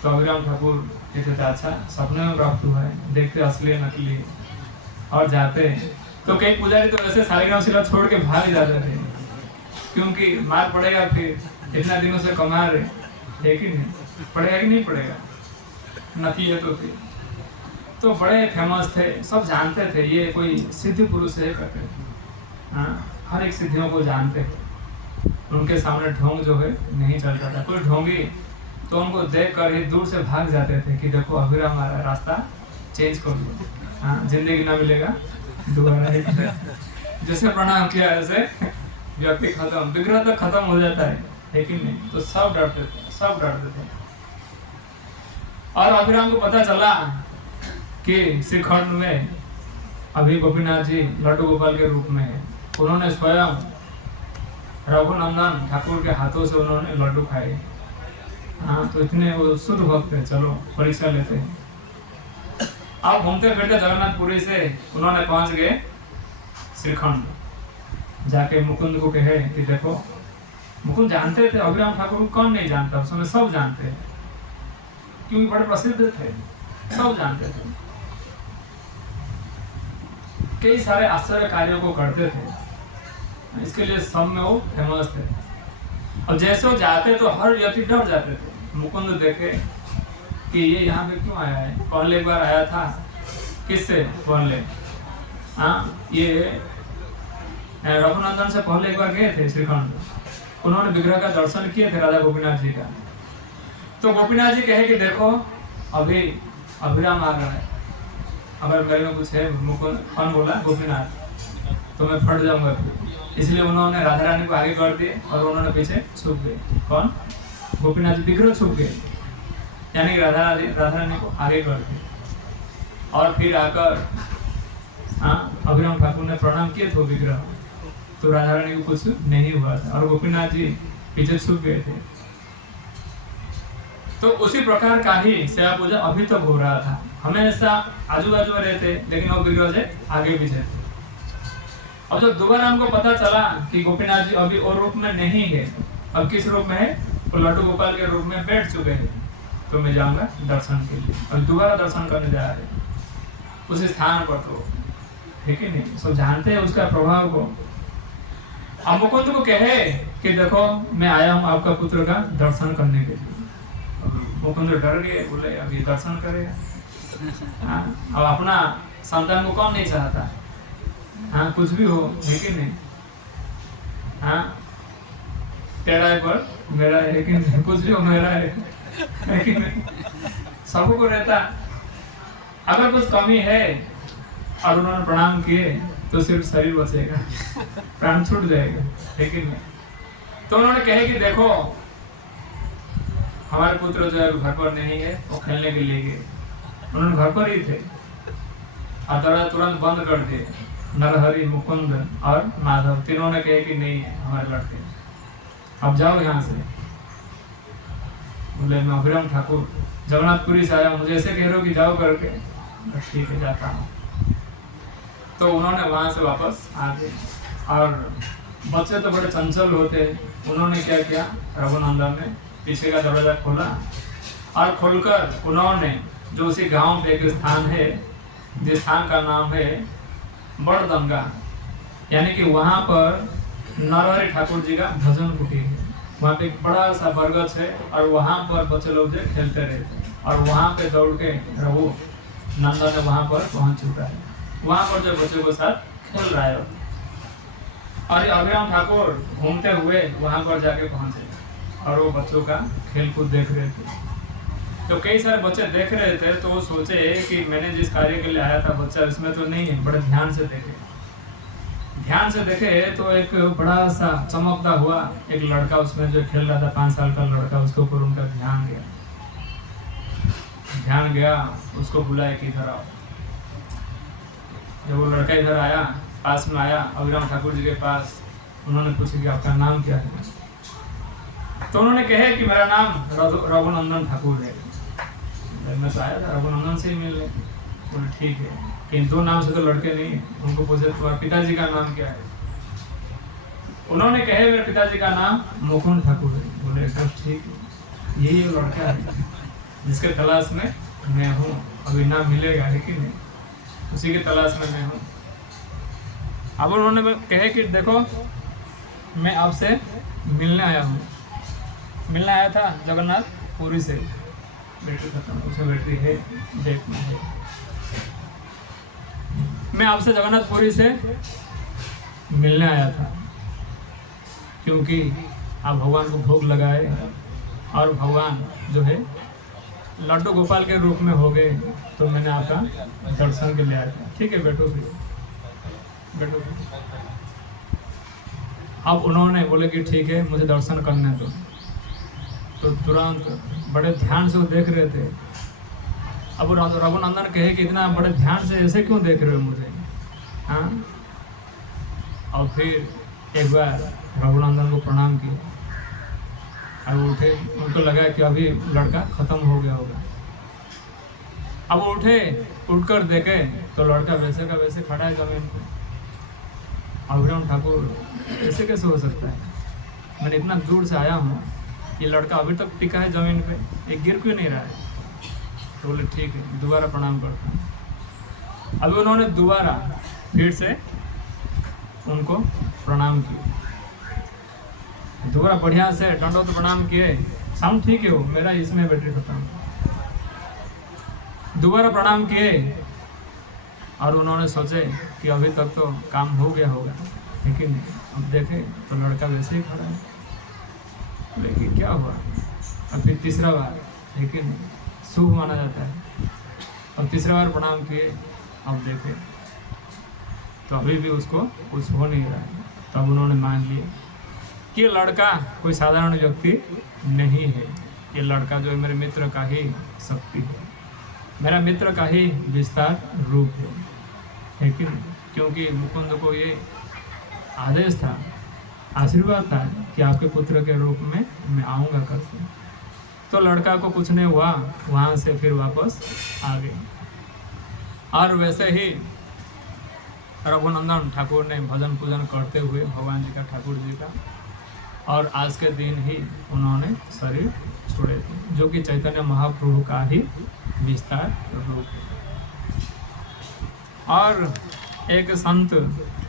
तो अभिराम ठाकुर कहते थे अच्छा सपने में प्राप्त हुआ है, देखते असली है नकली है, और जाते तो कई पुजारी तो वैसे शालिग्राम शिला छोड़ के भाग जाते थे, क्योंकि मार पड़ेगा, फिर इतना दिनों से कमा रहे, लेकिन पड़ेगा कि नहीं पड़ेगा, नकली है तो फिर। तो बड़े फेमस थे, सब जानते थे ये कोई सिद्ध पुरुष है करते थे। हाँ, हर एक सिद्धियों को जानते थे। उनके सामने ढोंग जो है नहीं चलता था। कोई ढोंगी तो उनको देख कर ही दूर से भाग जाते थे कि देखो अभिराम हमारा रास्ता चेंज कर दो, हाँ जिंदगी ना मिलेगा दोबारा ही। जैसे प्रणाम किया ऐसे व्यक्ति खत्म, विग्रह तो खत्म हो जाता है, लेकिन नहीं तो सब डरते थे, सब डरते थे। और अभिराम को पता चला कि श्रीखंड में अभी गोपीनाथ जी लड्डू गोपाल के रूप में है। उन्होंने स्वयं रघुनंदन ठाकुर के हाथों से उन्होंने लड्डू खाए। हाँ, तो इतने वो शुद्ध भक्त है। चलो परीक्षा लेते हैं। अब घूमते फिरते जगन्नाथपुरी से उन्होंने पहुंच गए श्रीखंड। जाके मुकुंद को कहे कि देखो, मुकुंद जानते थे अभिराम ठाकुर को, कौन नहीं जानता, उस समय सब जानते हैं क्योंकि बड़े प्रसिद्ध थे, सब जानते थे। कई सारे आश्चर्य कार्यों को करते थे, इसके लिए सब में वो फेमस थे। अब जैसे वो जाते तो हर व्यक्ति डर जाते थे। मुकुंद देखे कि ये यहाँ पे क्यों आया है, पहले एक बार आया था, किससे पहले, हाँ ये रघुनंदन से पहले एक बार गए थे श्रीखंड, उन्होंने विग्रह का दर्शन किए थे राधा गोपीनाथ जी का। तो गोपीनाथ जी कहे कि देखो अभी अभिराम आ रहा है, अगर मेरे में कुछ है, मुकुंद कौन बोला गोपीनाथ, तो मैं फट जाऊंगा। इसलिए उन्होंने राधा रानी को आगे कर दिए और उन्होंने पीछे छुप गए। कौन? गोपीनाथ जी विग्रह छुप गए, यानी कि राधा रानी को आगे कर दिए। और फिर आकर हाँ अभिराम ठाकुर ने प्रणाम किए थे विग्रह, तो राधा रानी को कुछ नहीं हुआ था और गोपीनाथ जी पीछे छुप गए थे। तो उसी प्रकार का ही सेवा पूजा अभी तक हो रहा था। हमेशा आजू बाजू में रहते, लेकिन वो विग्रह से आगे पीछे थे। अब जब दोबारा हमको पता चला कि गोपीनाथ जी अभी और रूप में नहीं है, अब किस रूप में है, तो लड्डू गोपाल के रूप में बैठ चुके हैं, तो मैं जाऊंगा दर्शन के लिए। अब दोबारा दर्शन करने जा रहे उस स्थान पर, तो ठीक है नहीं, सब जानते हैं उसका प्रभाव को। अब मुकुंद को कहे कि देखो मैं आया हूँ आपका पुत्र का दर्शन करने के लिए। मुकुंद डर गए, बोले अभी दर्शन करेगा। हाँ, अब अपना संतान को कौन नहीं चाहता। हाँ, कुछ भी हो, लेकिन नहीं। हाँ, तेरा है पर मेरा है, लेकिन कुछ भी हो मेरा है, लेकिन सबको रहता। अगर कुछ कमी है और उन्होंने प्रणाम किए तो सिर्फ शरीर बचेगा, प्राण छूट जाएगा, लेकिन तो उन्होंने कहे कि देखो हमारे पुत्र जो है घर पर नहीं है, वो खेलने के लिए गए। उन्होंने घर पर ही थे और दरवाजा तुरंत बंद कर दिए। नरहरि, मुकुंद और माधव तीनों ने कहे कि नहीं है हमारे लड़के, अब जाओ यहाँ से। बोले मैं अभिराम ठाकुर जगन्नाथपुरी से आया, मुझे ऐसे कह रहे हो कि जाओ करके। ठीक है, जाता हूँ। तो उन्होंने वहाँ से वापस आ गए। और बच्चे तो बड़े चंचल होते, उन्होंने क्या किया, रघुनंदन ने पीछे का दरवाजा खोला और खोलकर उन्होंने जो उसी गांव पे एक स्थान है, जिस स्थान का नाम है बड़दंगा, यानी कि वहाँ पर नरहरि ठाकुर जी का भजन कुटीर है। वहाँ पे एक बड़ा सा बरगद है और वहाँ पर बच्चे लोग जो खेलते रहते हैं। और वहाँ पे दौड़ के रघु नंदन ने वहाँ पर पहुँच चुका है। वहाँ पर जो बच्चों के साथ खेल रहा है। और अभिराम ठाकुर घूमते हुए वहाँ पर जाके पहुँचे और वो बच्चों का खेल कूद देख रहे थे। तो कई सारे बच्चे देख रहे थे, तो वो सोचे कि मैंने जिस कार्य के लिए आया था बच्चा इसमें तो नहीं है। बड़े ध्यान से देखे तो एक बड़ा सा चमकता हुआ एक लड़का उसमें जो खेल रहा था, 5 साल का लड़का, उसके ऊपर उनका ध्यान गया। उसको बुलाया कि इधर आओ। जब वो लड़का इधर आया, पास में आया अभिराम ठाकुर जी के पास, उन्होंने पूछा कि आपका नाम क्या है। तो उन्होंने कहे कि मेरा नाम रघुनंदन ठाकुर है। मैं तो आया था रघुनंदन से ही मिलने। बोले ठीक है, लेकिन 2 नाम से तो लड़के नहीं है। उनको पूछे तुम्हारे पिताजी का नाम क्या है। उन्होंने कहे मेरे पिताजी का नाम मुकुंद ठाकुर है। बोले सब ठीक है, यही लड़का है जिसके तलाश में मैं हूँ। अभी नाम मिलेगा, लेकिन उसी की तलाश में मैं हूँ। अब उन्होंने कहे कि देखो मैं आपसे मिलने आया हूँ। मिलने आया था जगन्नाथपुरी से। बैटरी खत्म, उसे बैटरी है, देखना है। मैं आपसे जगन्नाथपुरी से मिलने आया था क्योंकि आप भगवान को भोग लगाए और भगवान जो है लड्डू गोपाल के रूप में हो गए, तो मैंने आपका दर्शन के लिए आया था। ठीक है, बैठो फिर बैठो। अब उन्होंने बोले कि ठीक है, मुझे दर्शन करने दो। तो तुरंत बड़े ध्यान से वो देख रहे थे। अब रघुनंदन कहे कि इतना बड़े ध्यान से ऐसे क्यों देख रहे हो मुझे। हाँ, और फिर एक बार रघुनंदन को प्रणाम किया। अब उठे, उनको लगा कि अभी लड़का खत्म हो गया होगा। अब वो उठे, उठकर देखे तो लड़का वैसे का वैसे खड़ा है जमीन पे। अभिराम ठाकुर ऐसे कैसे हो सकता है, मैंने इतना दूर से आया हूँ, ये लड़का अभी तक टिका है जमीन पे, ये गिर क्यों नहीं रहा है। तो बोले ठीक है, दोबारा प्रणाम करता हूँ। अभी उन्होंने दोबारा फिर से उनको प्रणाम किया। दोबारा बढ़िया से दंडोत प्रणाम किए। साउंड ठीक है, हो मेरा इसमें बैटरी खत्म। दोबारा प्रणाम किए और उन्होंने सोचे कि अभी तक तो काम हो गया होगा, लेकिन अब देखे तो लड़का वैसे ही खड़ा है। लेकिन क्या हुआ। और फिर तीसरा बार, लेकिन शुभ माना जाता है, और तीसरा बार प्रणाम किए। अब देखे तो अभी भी उसको कुछ हो नहीं रहा है। तब उन्होंने मान लिया कि ये लड़का कोई साधारण व्यक्ति नहीं है, ये लड़का जो है मेरे मित्र का ही शक्ति है, मेरा मित्र का ही विस्तार रूप है। लेकिन क्योंकि मुकुंद को ये आदेश था, आशीर्वाद था कि आपके पुत्र के रूप में मैं आऊँगा करके, तो लड़का को कुछ नहीं हुआ, वहाँ से फिर वापस आ गए। और वैसे ही रघुनंदन ठाकुर ने भजन पूजन करते हुए भगवान जी का, ठाकुर जी का, और आज के दिन ही उन्होंने शरीर छोड़े थे, जो कि चैतन्य महाप्रभु का ही विस्तार रूप है। और एक संत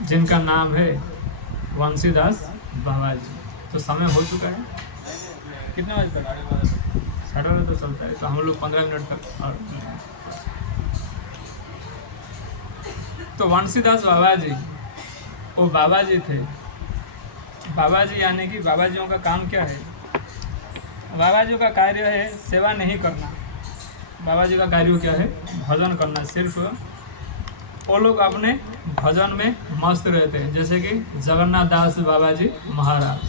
जिनका नाम है वंशीदास बाबा जी, तो समय हो चुका है, कितने बजे तक? 12:30 तो चलता है, तो हम लोग 15 मिनट तक और तो वंशीदास बाबा जी वो बाबा जी थे। बाबा जी यानी कि बाबा जियों का काम क्या है? बाबा जी का कार्य है सेवा नहीं करना। बाबा जी का कार्य क्या है? भजन करना। सिर्फ वो लोग अपने भजन में मस्त रहते हैं, जैसे कि जगन्नाथ दास बाबा जी महाराज,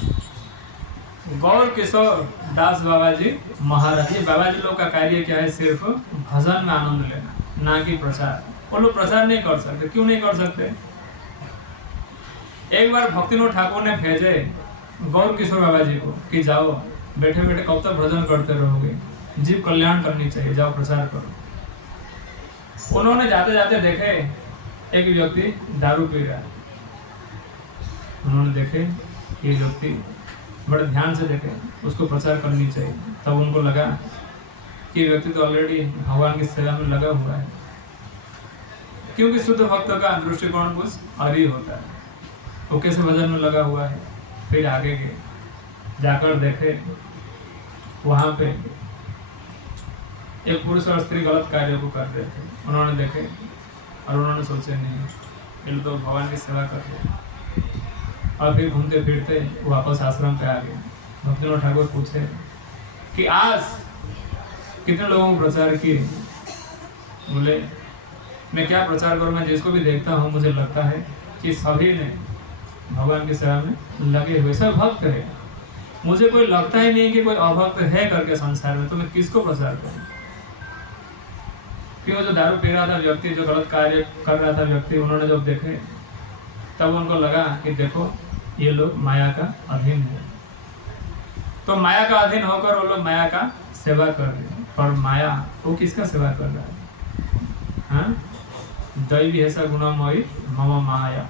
गौर किशोर दास बाबा जी महाराज। ये बाबा जी लोग का कार्य क्या है? सिर्फ भजन में आनंद लेना, ना कि प्रचार। वो लोग प्रचार नहीं कर सकते। क्यों नहीं कर सकते? एक बार भक्तिनोद ठाकुर ने भेजे गौर किशोर बाबा जी को कि जाओ बैठे बैठे कब तक भजन करते रहोगे, जीव कल्याण करनी चाहिए, जाओ प्रचार करो। उन्होंने जाते जाते देखे एक व्यक्ति दारू पी रहा है। उन्होंने देखे ये व्यक्ति बड़े ध्यान से देखे, उसको प्रचार करनी चाहिए। तब उनको लगा कि व्यक्ति तो ऑलरेडी भगवान की सेवा में लगा हुआ है, क्योंकि शुद्ध भक्त का दृष्टिकोण कुछ और ही होता है। वो कैसे भजन में लगा हुआ है। फिर आगे के जाकर देखे वहाँ पे एक पुरुष और स्त्री गलत कार्य को कर रहे थे। उन्होंने देखे और उन्होंने सोचे नहीं, ये लोग तो भगवान की सेवा कर रहे हैं। और फिर घूमते फिरते वापस आश्रम पे आ गए। भक्तिनोद ठाकुर पूछे कि आज कितने लोगों को प्रचार किए? बोले मैं क्या प्रचार करूँ, मैं जिसको भी देखता हूँ मुझे लगता है कि सभी ने भगवान की सेवा में लगे हुए, सब भक्त है। मुझे कोई लगता ही नहीं कि कोई अभक्त है करके संसार में, तो मैं किसको प्रचार करूँ? क्यों? जो दारू पी रहा था व्यक्ति, जो गलत कार्य कर रहा था व्यक्ति, उन्होंने जब देखे तब उनको लगा कि देखो ये लोग माया का अधीन है। तो माया का अधीन होकर वो लोग माया का सेवा कर रहे हैं। पर माया वो किसका सेवा कर रहा है? हाँ, दैवी ऐसा गुणामयी मम माया।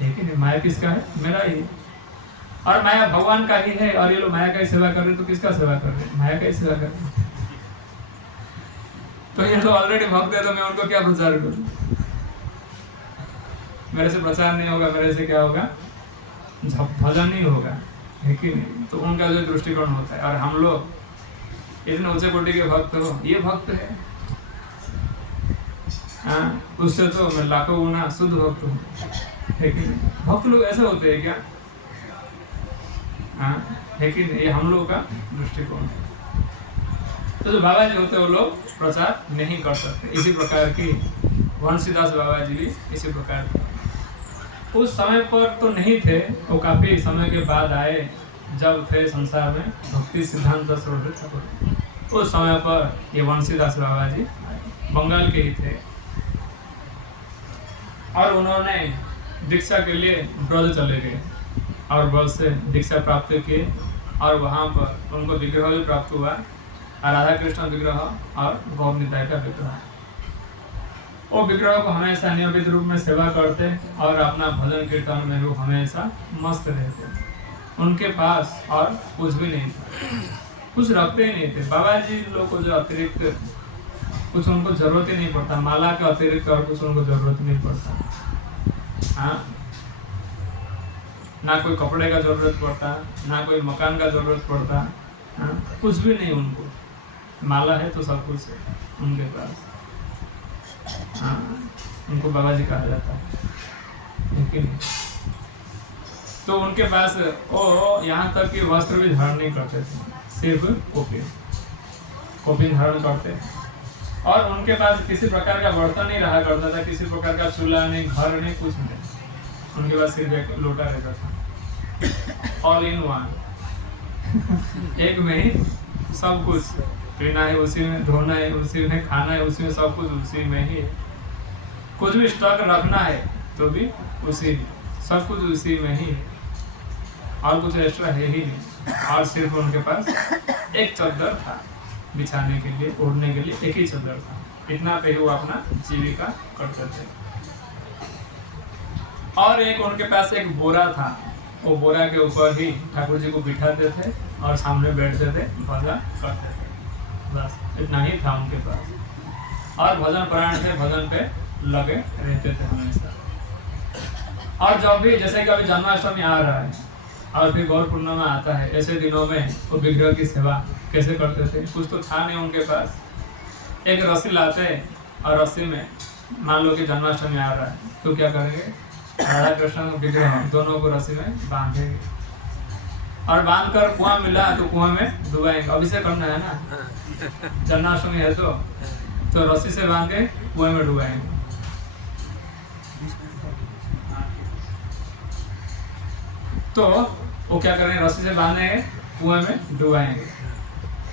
लेकिन माया किसका है? मेरा ही। और माया भगवान का ही है, और ये लोग माया का ही सेवा कर रहे हैं। तो किसका सेवा कर रहे हैं? माया का ही सेवा कर रहे हैं। तो ये तो ऑलरेडी भक्त है, तो मैं उनको क्या प्रचार करूं? मेरे से प्रचार नहीं होगा, मेरे से क्या होगा? भजन नहीं होगा, है कि नहीं? तो उनका जो दृष्टिकोण होता है। और हम लोग इतने ऊंचे कोटि के भक्त हो, ये भक्त है, हाँ, उससे तो मैं लाखों गुना शुद्ध भक्त हूँ, है कि नहीं? भक्त लोग ऐसे होते हैं क्या? हाँ, है कि नहीं? ये हम लोग का दृष्टिकोण है। तो जो बाबा जी होते हैं वो लोग प्रचार नहीं कर सकते। इसी प्रकार की वंशीदास बाबा जी भी इसी प्रकार थे। उस समय पर तो नहीं थे, वो काफी समय के बाद आए, जब थे संसार में भक्ति सिद्धांत सरस्वती ठाकुर। उस समय पर ये वंशीदास बाबा जी बंगाल के ही थे, और उन्होंने दीक्षा के लिए ब्रज चले गए और ब्रज से दीक्षा प्राप्त किए। और वहाँ पर उनको विग्रह भी प्राप्त हुआ, राधा कृष्ण विग्रह और गौर निताय का विग्रह। वो विग्रह को हमेशा नियमित रूप में सेवा करते और अपना भजन कीर्तन में वो हमेशा मस्त रहते। उनके पास और कुछ भी नहीं था, कुछ रखते ही नहीं थे। बाबा जी लोग को जो अतिरिक्त कुछ उनको जरूरत ही नहीं पड़ता, माला के अतिरिक्त और कुछ उनको जरूरत नहीं पड़ता। हाँ, ना कोई कपड़े का जरूरत पड़ता, ना कोई मकान का जरूरत पड़ता, हाँ, कुछ भी नहीं। उनको माला है तो सब कुछ है उनके पास। हाँ, उनको बाबा जी कहा जाता है, लेकिन तो उनके पास वो यहाँ तक कि वस्त्र भी धारण नहीं करते थे, सिर्फ कोपिन धारण करते। और उनके पास किसी प्रकार का बर्तन नहीं रहा करता था, किसी प्रकार का चूल्हा नहीं, घर नहीं, कुछ नहीं। उनके पास सिर्फ एक लोटा रहता था, ऑल इन वन। एक में ही सब कुछ, पीना है उसी में, धोना है उसी में, खाना है उसी में, सब कुछ उसी में ही। कुछ भी स्टॉक रखना है तो भी उसी में, सब कुछ उसी में ही, और कुछ एक्स्ट्रा है ही नहीं। और सिर्फ उनके पास एक चद्दर था बिछाने के लिए, ओढ़ने के लिए, एक ही चद्दर था। इतना पे वो अपना जीविका करते थे। और एक उनके पास एक बोरा था, वो बोरा के ऊपर ही ठाकुर जी को बिठाते थे और सामने बैठते थे, भजन करते थे। बस इतना ही था उनके पास। और भजन प्राण थे, भजन पे लगे रहते थे हमेशा। और जब भी, जैसे कि अभी जन्माष्टमी आ रहा है, और फिर गौर पूर्णिमा आता है, ऐसे दिनों में वो विग्रह की सेवा कैसे करते थे? कुछ तो था नहीं उनके पास। एक रस्सी लाते और रस्सी में मान लो कि जन्माष्टमी आ रहा है, तो क्या करेंगे? राधा कृष्ण विग्रह दोनों को रस्सी में बांधेंगे और बांध कर कुआं मिला तो कुआं में डुबाएंगे। अभिषेक करना है ना, जन्माष्टमी है तो रस्सी से बांध के कुएं में डुबाएंगे। तो वो क्या करेंगे? रस्सी से बांधेंगे, कुएं में डुबाएंगे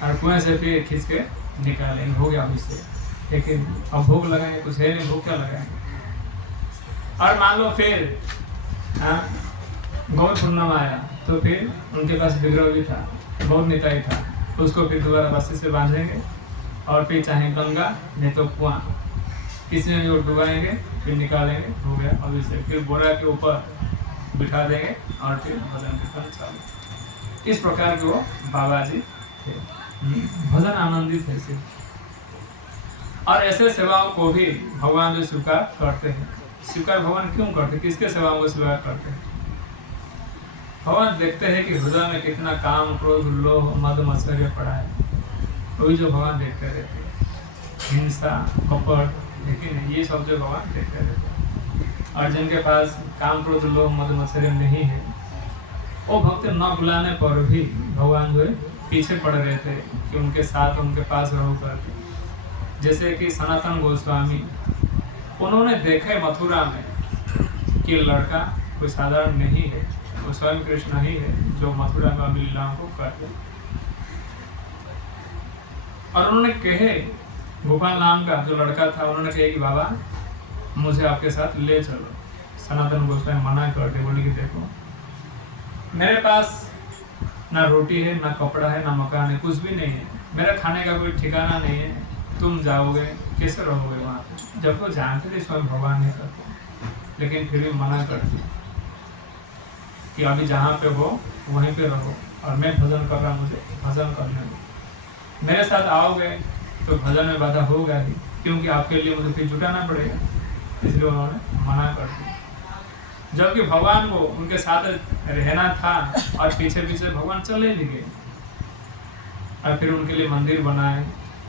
और कुएं से फिर खींच के निकालेंगे। हो गया अभिषेक। लेकिन अब भोग लगाएंगे, कुछ है नहीं, भोग क्या लगाएंगे? और मान लो फिर गौर पूर्णिमा आया तो फिर उनके पास विग्रह भी था, बहुत निताई था, तो उसको फिर दोबारा रस्सी से बांधेंगे और फिर चाहे गंगा नहीं तो कुआं, किसी में भी वो डुबाएंगे, फिर निकालेंगे। हो गया अभिषेक। फिर बोरा के ऊपर बिठा देंगे और फिर भजन कीर्तन चालू। इस प्रकार के वो बाबा जी थे। भजन आनंदित है सिर्फ। और ऐसे सेवाओं को भी भगवान जो स्वीकार करते हैं। स्वीकार भगवान क्यों करते? किसके सेवाओं को स्वीकार करते हैं? भगवान देखते हैं कि हृदय में कितना काम, क्रोध, लोभ, मद, मत्सर्य पड़ा है, वही जो भगवान देखते रहते हैं। हिंसा, कपट, लेकिन ये सब जो भगवान देखते रहते हैं। और जिनके पास काम, क्रोध, लोभ, मद, मत्सर्य नहीं है, वो भक्त न बुलाने पर भी भगवान जो है पीछे पड़ रहे थे कि उनके साथ, उनके पास रहो करके। जैसे कि सनातन गोस्वामी, उन्होंने देखे मथुरा में कि लड़का कोई साधारण नहीं है, वो स्वयं कृष्ण ही है जो मथुरा में अपनी लीलाओं को करते। और उन्होंने कहे, गोपाल नाम का जो लड़का था, उन्होंने कहे कि बाबा मुझे आपके साथ ले चलो। सनातन गोस्वामी मना कर दे, बोले कि देखो मेरे पास ना रोटी है, ना कपड़ा है, ना मकान है, कुछ भी नहीं है, मेरा खाने का कोई ठिकाना नहीं है, तुम जाओगे कैसे रहोगे वहाँ पे? जब वो जानते थे स्वयं भगवान नहीं करते, लेकिन फिर भी मना करते कि अभी जहाँ पे हो वहीं पे रहो और मैं भजन कर रहा, मुझे भजन करने दो। मेरे साथ आओगे तो भजन में बाधा होगा ही, क्योंकि आपके लिए मुझे फिर जुटाना पड़ेगा। इसलिए उन्होंने मना कर दिया। जबकि भगवान को उनके साथ रहना था और पीछे पीछे भगवान चले भी गए और फिर उनके लिए मंदिर बनाए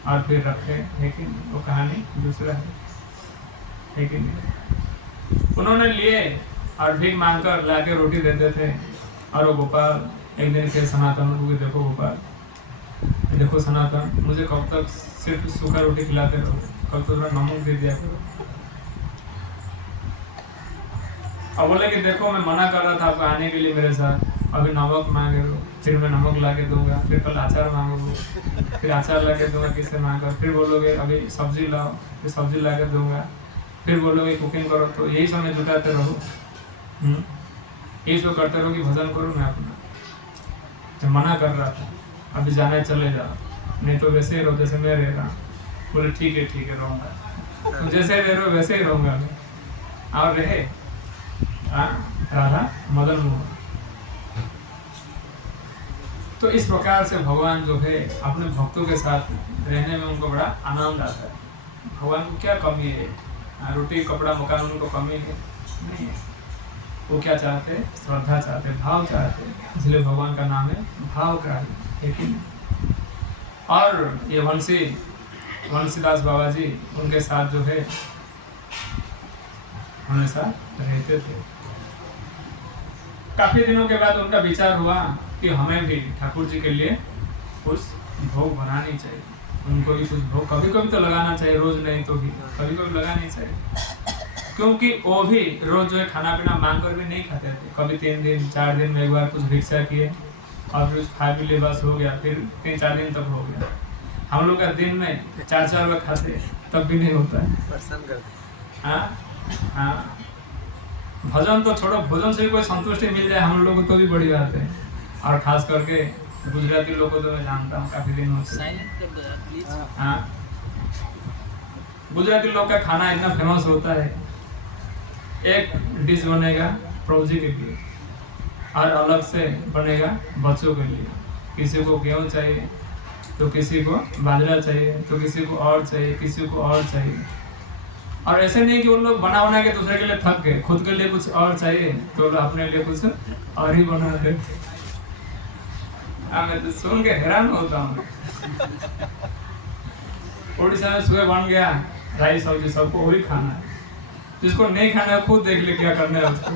और फिर रखे। लेकिन वो कहानी दूसरा है। लेकिन उन्होंने लिए और भीख मांगकर लाके रोटी देते थे। और वो गोपाल एक दिन के सनातन को, देखो गोपाल, देखो सनातन, मुझे कब तक सिर्फ सूखा रोटी खिलाते रहो, कब तो थोड़ा नमक दे दिया करो। अब बोले कि देखो मैं मना कर रहा था आपको आने के लिए मेरे साथ, अभी नमक मांगे हो, फिर मैं नमक ला के दूंगा, फिर कल अचार मांगोगे, फिर अचार ला के दूंगा किससे मांगकर, फिर बोलोगे अभी सब्जी लाओ, फिर सब्जी ला के दूंगा, फिर बोलोगे कुकिंग करो। तो यही समय जुटाते रहो, यही सब करते रहो कि भजन करो मैं अपना। जब मना कर रहा था, अभी जाना है चले जाओ, नहीं तो वैसे ही रहो जैसे मैं रह रहा। बोले ठीक है रहूँगा, तो जैसे रह रहे हो वैसे ही रहूँगा मैं। और रहे राधा मदन मोहन। तो इस प्रकार से भगवान जो है अपने भक्तों के साथ रहने में उनको बड़ा आनंद आता है। भगवान को क्या कमी है? रोटी, कपड़ा, मकान उनको कमी है? नहीं है। वो क्या चाहते हैं? श्रद्धा चाहते, भाव चाहते। इसलिए भगवान का नाम है भावग्राही, ठीक है। और ये वंशीदास बाबा जी उनके साथ जो है हमेशा रहते थे। काफी दिनों के बाद उनका विचार हुआ कि हमें भी ठाकुर जी के लिए कुछ भोग बनानी चाहिए, उनको भी कुछ भोग कभी कभी तो लगाना चाहिए, रोज नहीं तो भी कभी कभी लगानी चाहिए। क्योंकि वो भी रोज जो है खाना पीना मांग कर भी नहीं खाते थे। कभी 3 दिन 4 दिन में एक बार कुछ भिक्षा किए और फिर खा पी लिए, बस हो गया। फिर 3-4 दिन तक हो गया। हम लोग का दिन में 4-4 बार खाते तब भी नहीं होता है। हाँ, भजन तो छोड़ो, भोजन से भी कोई संतुष्टि मिल जाए हम लोग को तो भी बड़ी बात है। और खास करके गुजराती लोग को तो मैं जानता हूँ काफी दिनों से। हाँ, गुजराती लोग का खाना इतना फेमस होता है, एक डिश बनेगा प्रभु जी के लिए और अलग से बनेगा बच्चों के लिए। किसी को गेहूँ चाहिए तो किसी को बाजरा चाहिए तो किसी को और चाहिए, किसी को और चाहिए। और ऐसे नहीं कि उन लोग बना बना के दूसरे के लिए थक गए, खुद के लिए कुछ और चाहिए तो अपने लिए कुछ और ही बना दे। मैं तो सुन के हैरान होता हूँ। उड़ीसा में सुबह बन गया राइस सब्जी, सबको वही खाना है, जिसको नहीं खाना है खुद देख ले क्या करना है उसको।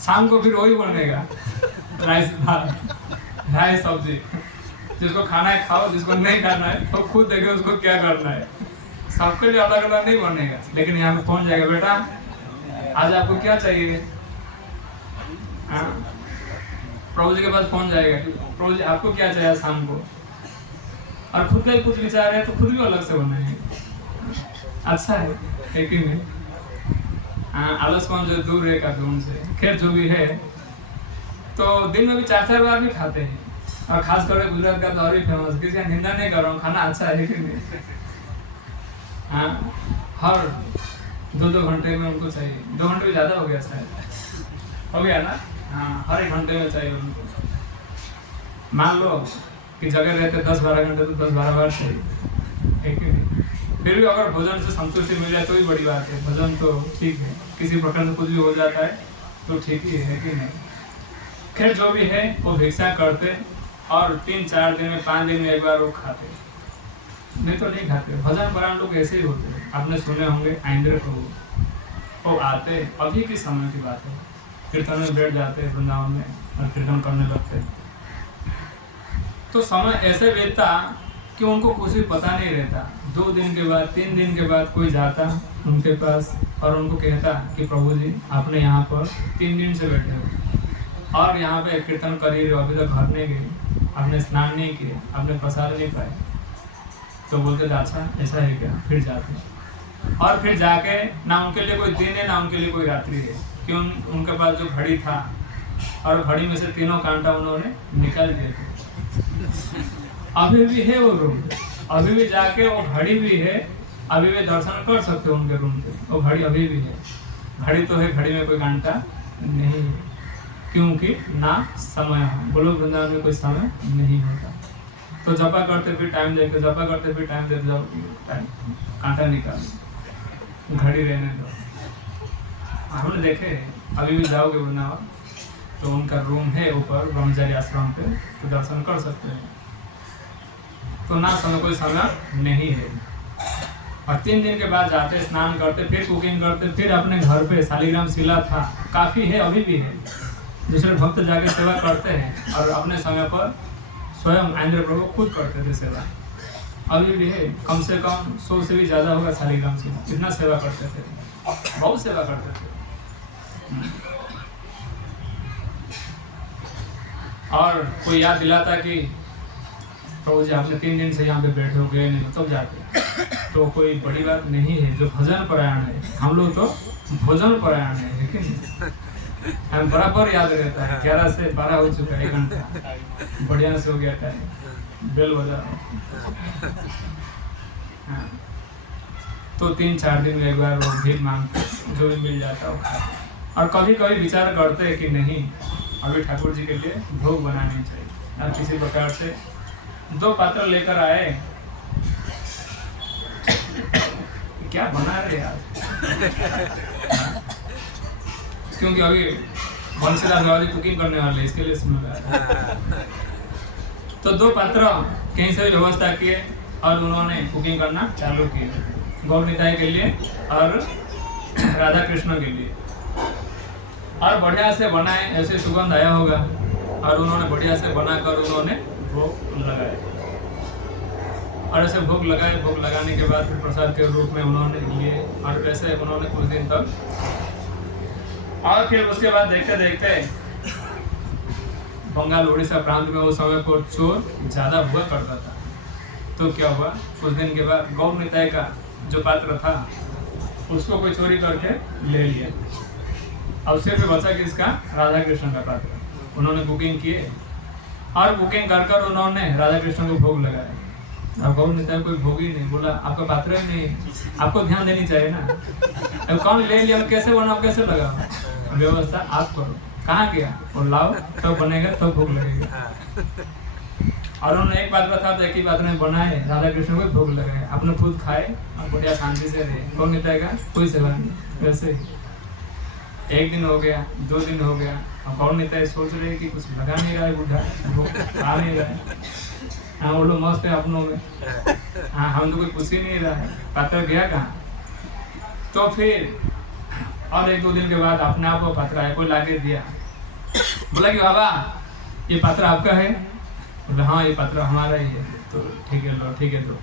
शाम को फिर वही बनेगा राइस भात राइस सब्जी, जिसको खाना है खाओ, जिसको नहीं खाना है तो खुद देखे उसको क्या करना है। सबके लिए अलग अलग नहीं बनेगा, लेकिन यहाँ पे पहुंच जाएगा बेटा आज आपको क्या चाहिए, प्रभु जी के पास पहुंच जाएगा कि प्रभु जी आपको क्या चाहिए शाम को, और खुद का ही कुछ विचार है तो खुद भी अलग से बनाएंगे। अच्छा है कि नहीं? आलसपन जो दूर है काफी उनसे। खैर जो भी है, तो दिन में भी 4-4 बार भी खाते हैं, और खास कर गुजरात का तो और भी फेमस, किसी का निंदा नहीं कर रहा हूँ, खाना अच्छा है कि नहीं। हाँ, हर 2-2 घंटे में उनको चाहिए, 2 घंटे भी ज़्यादा हो गया शायद, हो गया ना। हाँ, हर 1 घंटे में चाहिए उनको। मान लो कि जगह रहते 10-12 घंटे तो 10-12 बार चाहिए, है कि नहीं। फिर भी अगर भोजन से संतुष्टि मिल जाए तो ही बड़ी बात है। भोजन तो ठीक है, किसी प्रकार से कुछ भी हो जाता है तो ठीक ही है कि नहीं। खैर जो भी है वो भिक्षा करते, और 3-4 दिन में 5 दिन में एक बार वो खाते, नहीं तो नहीं खाते। भजन परायण लोग ऐसे ही होते हैं, आपने सुने होंगे। आइंद्र प्रभु वो आते, अभी के समय की बात है, कीर्तन में बैठ जाते वृंदावन में और कीर्तन करने लगते। तो समय ऐसे बीतता कि उनको कुछ भी पता नहीं रहता। 2 दिन के बाद 3 दिन के बाद कोई जाता उनके पास और उनको कहता कि प्रभु जी आपने यहाँ पर 3 दिन से बैठे हो और यहाँ पे कीर्तन कर ही रहे हो, अभी तक घर नहीं गए, आपने स्नान नहीं किए, आपने प्रसाद नहीं पाए। तो बोलते थे अच्छा ऐसा है क्या। फिर जाते, और फिर जाके ना उनके लिए कोई दिन है ना उनके लिए कोई रात्रि है, क्यों उनके पास जो घड़ी था और घड़ी में से 3 कांटा उन्होंने निकाल दिए थे। अभी भी है वो रूम, अभी भी जाके वो घड़ी भी है, अभी भी दर्शन कर सकते हो उनके रूम पे, वो घड़ी अभी भी है। घड़ी तो है, घड़ी में कोई घंटा नहीं है, क्योंकि ना समय हो। गोलोक वृंदावन में कोई समय नहीं होता। तो जपा करते फिर टाइम देते, जपा करते फिर टाइम देते, जब टाइम कांटा निकाल, घड़ी रहने दो। हमने देखे, अभी भी जाओगे वृंदावन तो उनका रूम है ऊपर ब्रह्मचारी आश्रम पे, तो दर्शन कर सकते हैं। तो ना समय कोई समय नहीं है। और 3 दिन के बाद जाते, स्नान करते, फिर कुकिंग करते, फिर अपने घर पे शालिग्राम शिला था, काफ़ी है, अभी भी है। दूसरे भक्त जाके सेवा करते हैं और अपने समय पर स्वयं आइंद्र प्रभु खुद करते थे सेवा, अभी भी है। कम से कम 100 से भी ज़्यादा होगा शालिग्राम शिला, इतना सेवा करते थे, बहुत सेवा करते थे। और कोई याद दिलाता कि प्रभु जी आपने 3 दिन से यहाँ पे बैठे हो गए नहीं, तब जाते। तो कोई बड़ी बात नहीं है, जो भजन परायण है। हम लोग तो भोजन परायण है, लेकिन हम बराबर याद रहता है। 11 से 12 हो चुका है, 1 घंटा बढ़िया से हो गया टाइम, बेल बजा। हाँ, तो 3-4 दिन में एक बार वो भीख मांगते, जो भी मिल जाता वो खाते। और कभी कभी विचार करते हैं कि नहीं अभी ठाकुर जी के लिए भोग बनानी चाहिए। आप किसी प्रकार से 2 पात्र लेकर आए, क्या बना रहे यार, क्योंकि अभी बंसीलाल गवादी कुकिंग करने वाले, इसके लिए सुन रहा है। तो 2 पात्र कहीं से भी व्यवस्था किए और उन्होंने कुकिंग करना चालू की, गौर निताई के लिए और राधा कृष्ण के लिए। और बढ़िया से बनाए, ऐसे सुगंध आया होगा, और उन्होंने बढ़िया से बनाकर उन्होंने भोग लगाए। और ऐसे भोग लगाए, भोग लगाने के बाद फिर प्रसाद के रूप में उन्होंने लिए, और वैसे उन्होंने कुछ दिन तक। और फिर उसके बाद देखते देखते बंगाल उड़ीसा प्रांत में उस समय पर चोर ज़्यादा हुआ करता था। तो क्या हुआ, कुछ दिन के बाद गौर निताई का जो पात्र था उसको कोई चोरी करके ले लिया। अब सिर्फ बचा कि इसका राधा कृष्ण का पात्र। उन्होंने बुकिंग किए और बुकिंग कर कर उन्होंने राधा कृष्ण को भोग लगाया। अब गौर निताई कोई भोग ही नहीं, बोला आपका पात्र ही नहीं, आपको ध्यान देनी चाहिए ना। अब कौन ले लिया, कैसे बनाओ, कैसे लगाओ, व्यवस्था आप करो। कहाँ गया, और लाओ तब बनेगा, तब भोग लगेगा। और उन्होंने एक पात्र था तो एक ही पात्र में बनाए, राधा कृष्ण को भोग लगाए, अपने खुद खाए और बढ़िया शांति से रहे। कौन निताई का कोई सेवा नहीं। वैसे ही 1 दिन हो गया, 2 दिन हो गया, अब कौन निताई सोच रहे कि कुछ लगा नहीं रहा है, बुढ़ा भोग आ नहीं रहा है। हाँ वो लोग मस्त है अपनों में, हाँ हम तो कोई पूछ ही नहीं रहा है, पात्र गया कहाँ। तो फिर और 1-2 दिन के बाद अपने आप वो पात्र आया, कोई लाके दिया, बोला कि बाबा ये पात्र आपका है? बोले हाँ ये पात्र हमारा ही है। तो ठीक है लो, ठीक है दो।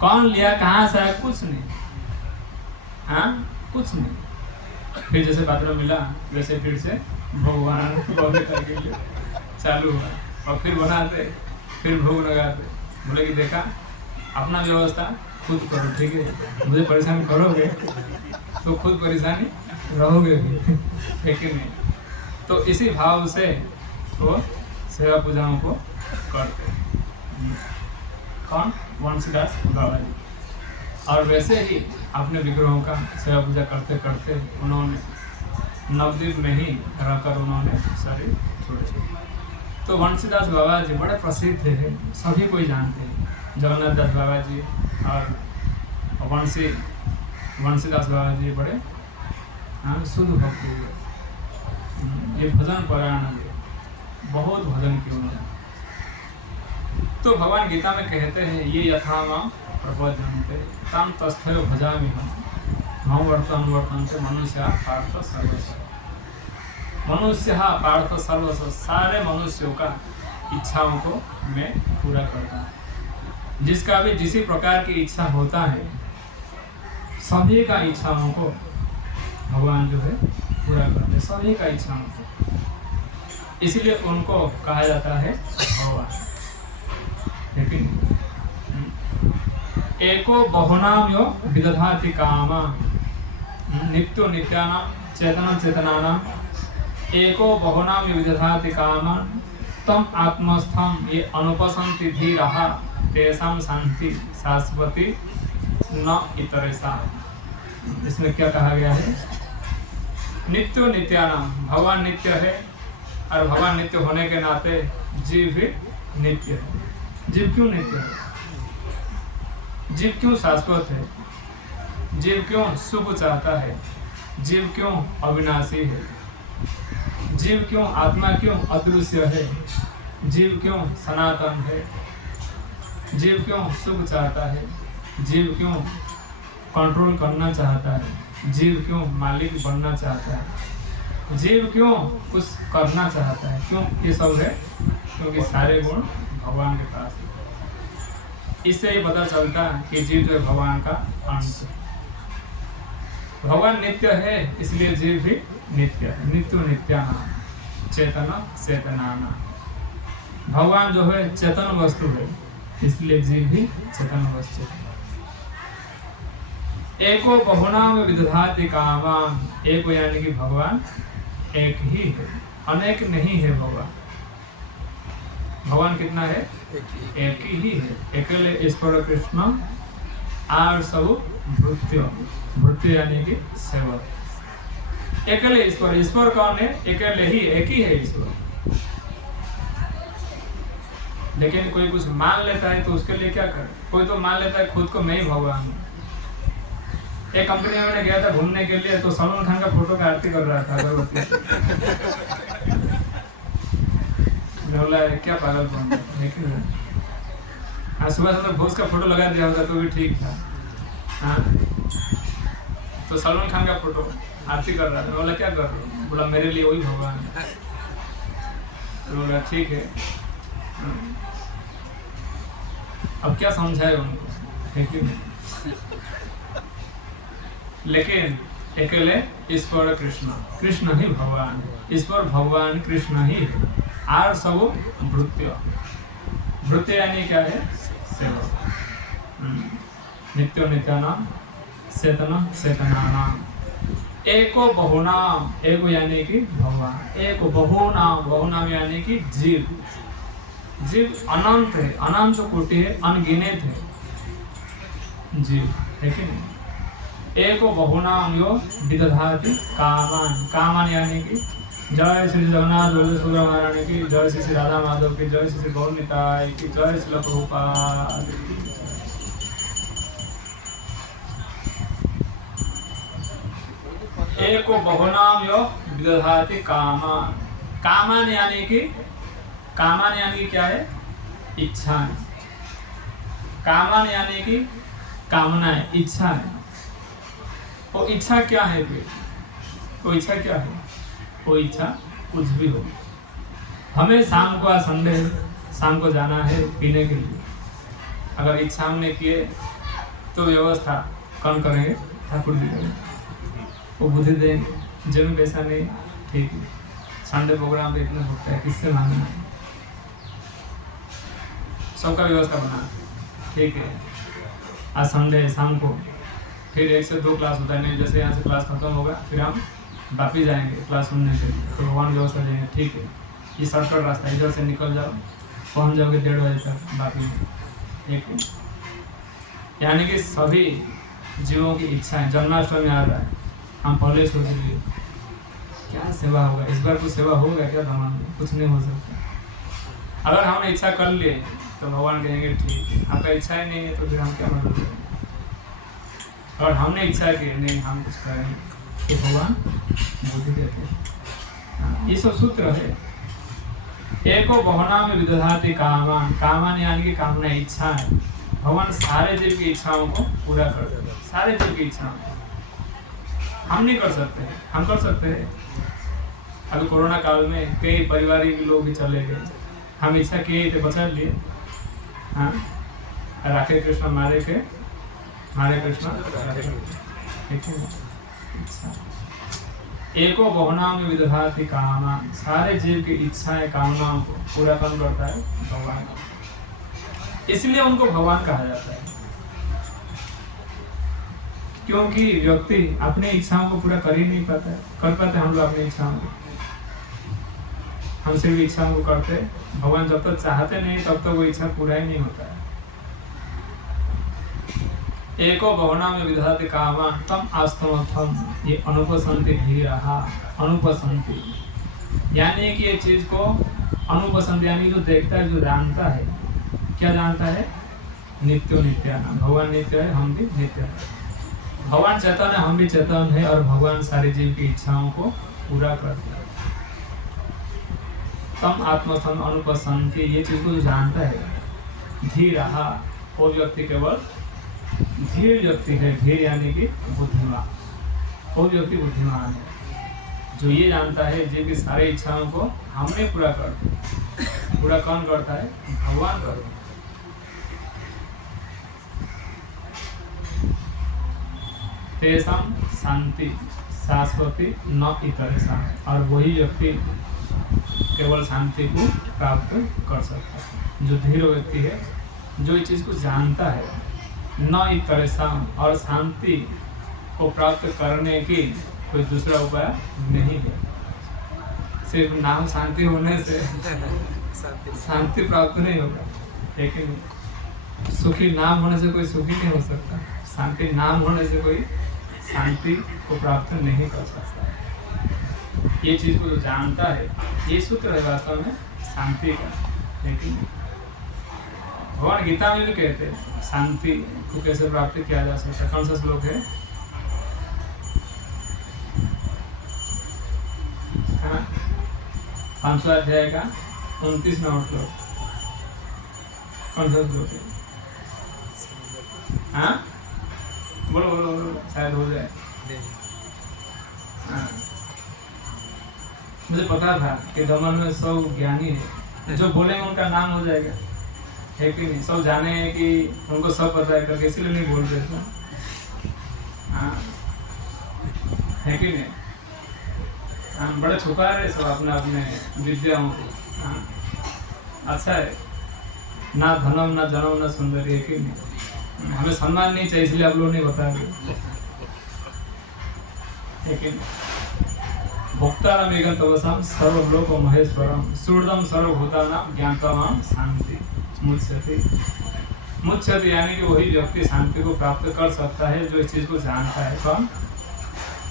कौन लिया, कहाँ से आया, कुछ नहीं, हाँ कुछ नहीं। फिर जैसे पात्र मिला वैसे फिर से भगवान भोग करके लिए चालू हुआ, और फिर बनाते, फिर भोग लगाते। बोले कि देखा अपना व्यवस्था खुद करो, ठीक है, मुझे परेशान करोगे तो खुद परेशानी रहोगे भी, है कि नहीं। तो इसी भाव से वो सेवा पूजाओं को करते। कौन? वंशीदास बाबा जी। और वैसे ही अपने विग्रहों का सेवा पूजा करते करते उन्होंने नवद्वीप में ही रहकर उन्होंने शरीर छोड़े। तो वंशीदास बाबा जी बड़े प्रसिद्ध थे, सभी कोई जानते हैं। जगन्नाथ दास बाबा जी और वंशीदास बाबा जी बड़े शुद्ध भक्त हुए। ये भजन परायण है, बहुत भजन किए उन्होंने। तो भगवान गीता में कहते हैं ये यथा मां प्रपद्यन्ते तां तस्थैव भजामि हम वर्तन से मनुष्य पार्थ सर्वस्व। मनुष्य पार्थ सर्वस्व, सारे मनुष्यों का इच्छाओं को मैं पूरा करता हूँ। जिसका भी जिस प्रकार की इच्छा होता है सभी का इच्छाओं को भगवान जो है पूरा करते हैं, सभी का इच्छाओं को। इसलिए उनको कहा जाता है भगवान। लेकिन एको बहुनाम यो विदधाति कामा नित्यो नित्यानाम चेतन चेतनानाम एको बहुनाम यो विदधाति कामा तम आत्मस्थम ये अनुपसंति धीरः तेषां शांति शाश्वती न इतरेषां। इसमें क्या कहा गया है? नित्यो नित्यानाम, भगवान नित्य है और भगवान नित्य होने के नाते जीव भी नित्य है। जीव क्यों नित्य है? जीव क्यों शाश्वत है? जीव क्यों सुख चाहता है? जीव क्यों अविनाशी है? जीव क्यों आत्मा क्यों अदृश्य है? जीव क्यों सनातन है? जीव क्यों सुख चाहता है? जीव क्यों कंट्रोल करना चाहता है? जीव क्यों मालिक बनना चाहता है? जीव क्यों कुछ करना चाहता है? क्यों? ये सब है क्योंकि सारे गुण भगवान के पास है। इससे ही पता चलता है कि जीव जो भगवान का अंश है। भगवान नित्य है इसलिए जीव भी नित्य है। नित्यो नित्यानाम चेतन चेतनानाम। भगवान जो है चेतन वस्तु है इसलिए जीव भी चेतन वस्तु है। एको बहुनाम विदधाति कामाम, एको यानी कि भगवान एक ही है, अनेक नहीं है। भगवान कितना है? एक ही है। अकेले ईश्वर कृष्ण आर सब भृत्य, भृत्य यानी कि सेवक। अकेले ईश्वर, ईश्वर कौन है? अकेले ही, एक ही है ईश्वर। लेकिन कोई कुछ मान लेता है तो उसके लिए क्या करे? कोई तो मान लेता है खुद को मैं ही भगवान हूँ। एक कंपनी में मैंने गया था घूमने के लिए, तो सलमान खान का फोटो का आरती कर रहा था अगरबत्ती से। बोला क्या पागलपन है, लेकिन हाँ सुबह से तो भोज का फोटो लगा दिया होगा तो भी ठीक था। हाँ तो सलमान खान का फोटो आरती कर रहा था। बोला क्या कर रहे हो? बोला मेरे लिए वही भगवान है। तो बोला ठीक है। अब क्या समझाए उनको, ठीक है। लेकिन अकेले ईश्वर कृष्ण, कृष्ण ही भगवान है। ईश्वर भगवान कृष्ण ही है। आर सब भृत्य, भृत्य यानी क्या है? सेवक। नित्यो नित्यानाम चेतन चेतनानाम। एको बहुनाम, एको यानी कि भगवान। एको बहुनाम, बहुनाम यानी कि जीव। जीव अनंत है, अनंत कोटि है, अनगिनत है जीव, है कि नहीं? एको बहुनाम यो विदधाति कामान, कामान यानी कि जय श्री जगन्नाथ बलदेव सुभद्रा महारानी की जय, श्री श्री राधा माधव की जय, श्री श्री गौर निताय की जय, श्री प्रभुपाद की जय। एको बहुनाम यो विदधाति कामान। कामान यानी कि क्या है? इच्छाएं। कामान यानी कि कामनाएं, इच्छाएं। वो इच्छा क्या है फिर? वो इच्छा क्या है? वो इच्छा कुछ भी हो। हमें शाम को, आज संडे शाम को जाना है पीने के लिए। अगर इच्छा हमने किए तो व्यवस्था कौन करेंगे? ठाकुर जी करेंगे। वो बुद्धि देंगे। जब पैसा नहीं, ठीक है, संडे प्रोग्राम पे इतना होता है, किससे मांगना है? सबका व्यवस्था बना, ठीक है। आज संडे शाम को फिर 1 से 2 क्लास होता है, नहीं जैसे यहाँ से क्लास खत्म होगा फिर हम वापिस जाएंगे क्लास सुनने के लिए, तो भगवान व्यवस्था देंगे, ठीक है। ये शॉर्टकट रास्ता है, इधर से निकल जाओ, पहुँच जाओगे 1:30 बजे तक वापिस, ठीक है। यानी कि सभी जीवों की इच्छाएं, जन्माष्टमी आ रहा है, हम पहले सोच लिए क्या सेवा होगा, इस बार कुछ सेवा होगा क्या धमाल में? कुछ नहीं हो सकता। अगर हमने इच्छा कर लिए तो भगवान कहेंगे ठीक है, आपका इच्छा ही नहीं है तो फिर हम क्या मदद करेंगे? और हमने इच्छा की नहीं हम कुछ करेंगे तो भगवान बुद्धि देते हैं। ये सब सूत्र है। एको बहुना में विदधाति कामान। कामान यानी कि कामना, इच्छा है। भगवान सारे जीव की इच्छाओं को पूरा कर देते हैं, सारे जीव की इच्छाओं को। हम नहीं कर सकते, हम कर सकते हैं। अभी कोरोना काल में कई पारिवारिक लोग भी चले गए, हम इच्छा किए थे बचा लिए। हाँ, राधे कृष्ण मारे के, हरे कृष्ण, ठीक है। एको बहुना में विदधाति कामान। सारे जीव की इच्छाएं, कामनाओं को पूरा कौन करता है? भगवान। इसलिए उनको भगवान कहा जाता है, क्योंकि व्यक्ति अपने इच्छाओं को पूरा कर ही नहीं पाता है। कर पाते हम लोग अपनी इच्छाओं को? हम सिर्फ इच्छाओं को करते, भगवान जब तक चाहते नहीं तब तक वो इच्छा पूरा ही नहीं होता है। एको बहुना में विदधाति कामान तम आस्तमर्थम। ये अनुपसंति भी रहा। अनुपसंति यानी कि ये चीज को, अनुपसंति यानी जो देखता है, जो जानता है, क्या जानता है? नित्यो नित्यानाम। भगवान नित्य है, हम भी नित्य है। भगवान चेतन है, हम भी चेतन है, और भगवान सारे जीव की इच्छाओं को पूरा करते हैं। तम आत्मस्थम अनुपसंति, ये चीज को जो जानता है, धीर रहा, वो व्यक्ति केवल धीर व्यक्ति है। धीर यानी कि बुद्धिमान, वो व्यक्ति बुद्धिमान है जो ये जानता है जीव की सारी इच्छाओं को हमने पूरा करते। पूरा कौन करता है? भगवान करता है। तेषां शांति शाश्वती न इतरेषां। और वही व्यक्ति केवल शांति को प्राप्त कर सकता है, जो धीर व्यक्ति है, जो इस चीज़ को जानता है। न इतरेषां, और शांति को प्राप्त करने की कोई दूसरा उपाय नहीं है। सिर्फ नाम शांति होने से शांति प्राप्त नहीं होगा, लेकिन सुखी नाम होने से कोई सुखी नहीं हो सकता। शांति नाम होने से कोई शांति को प्राप्त नहीं कर सकता। ये चीज को जो जानता है, ये सूत्र है वास्तव में शांति का। लेकिन भगवान गीता में भी कहते हैं शांति को कैसे प्राप्त किया जा सकता है। कौन सा श्लोक है? हाँ, 5वां अध्याय का 29वां श्लोक। कौन सा श्लोक है? हाँ, बोलो बोलो बोलो, शायद हो जाए। हाँ, मुझे पता था कि दमन में सब ज्ञानी है, जो बोलेंगे उनका नाम हो जाएगा, है कि नहीं? सब जाने हैं कि उनको सब पता है करके, इसीलिए नहीं बोल रहे थे। हाँ, है कि नहीं? हम बड़े छुपा रहे सब अपने अपने विद्याओं को। हाँ, अच्छा है, ना धनम ना जनम ना सुंदरी, है कि नहीं? हमें सम्मान नहीं चाहिए, इसलिए आप लोग नहीं बता रहे। लेकिन भोक्तानाम एकं तपसाम सर्वलोक महेश्वरम सुहृदम सर्वभूतानां ज्ञानतामाम शांति मुच्यते। मुच्यते यानी कि वही व्यक्ति शांति को प्राप्त कर सकता है जो इस चीज को जानता है। कौन?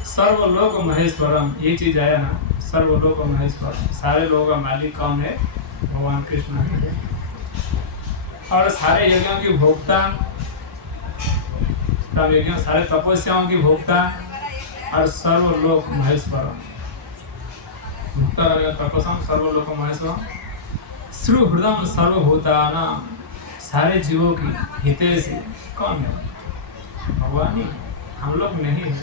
सर्वलोक महेश्वरम, ये चीज आया ना, सर्वलोक महेश्वर, सारे लोगों का मालिक कौन है? भगवान कृष्ण है। और सारे यज्ञों की भोक्ता, सब यज्ञों सारे तपस्याओं की भोक्ता और सर्वलोक महेश्वर, भोक्ता तपस्या सर्वलोक महेश्वर, सुहृदम सर्वभूतानां, सारे जीवों की हितैषी कौन है? भगवान ही। हम लोग नहीं है।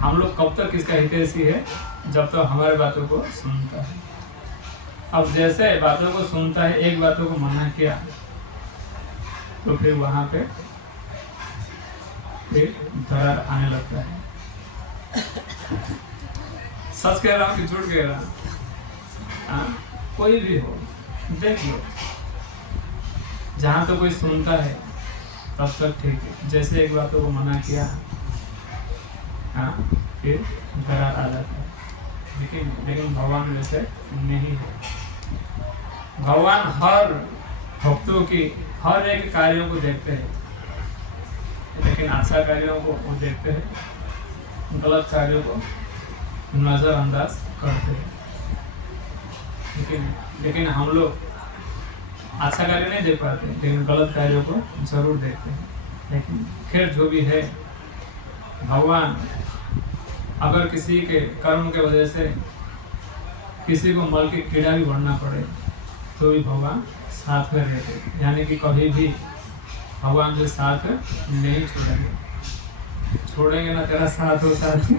हम लोग कब तक इसका हितैषी है? जब तक हमारे बातों को सुनता है। अब जैसे बातों को सुनता है, एक बातों को मना किया तो फिर वहां पे फिर दरार आने लगता है। सच कह रहा हूँ कि झूठ कह रहा हूँ? कोई भी हो, देख लो, जहां तो कोई सुनता है तब तक ठीक है। जैसे एक बातों को मना किया, फिर दरार आ जाता है। लेकिन भगवान वैसे नहीं है। भगवान हर भक्तों की हर एक कार्यों को देखते हैं, लेकिन अच्छा कार्यों को वो देखते हैं, गलत कार्यों को नजरअंदाज करते हैं। लेकिन हम लोग अच्छा कार्य नहीं देख पाते, लेकिन गलत कार्यों को जरूर देखते हैं। लेकिन खैर जो भी है, भगवान अगर किसी के कर्म के वजह से किसी को मल की कीड़ा भी बढ़ना पड़े तो भी भगवान साथ में रहते, यानी कि कभी भी भगवान जो साथ नहीं छोड़ेंगे ना तेरा साथ हो साथ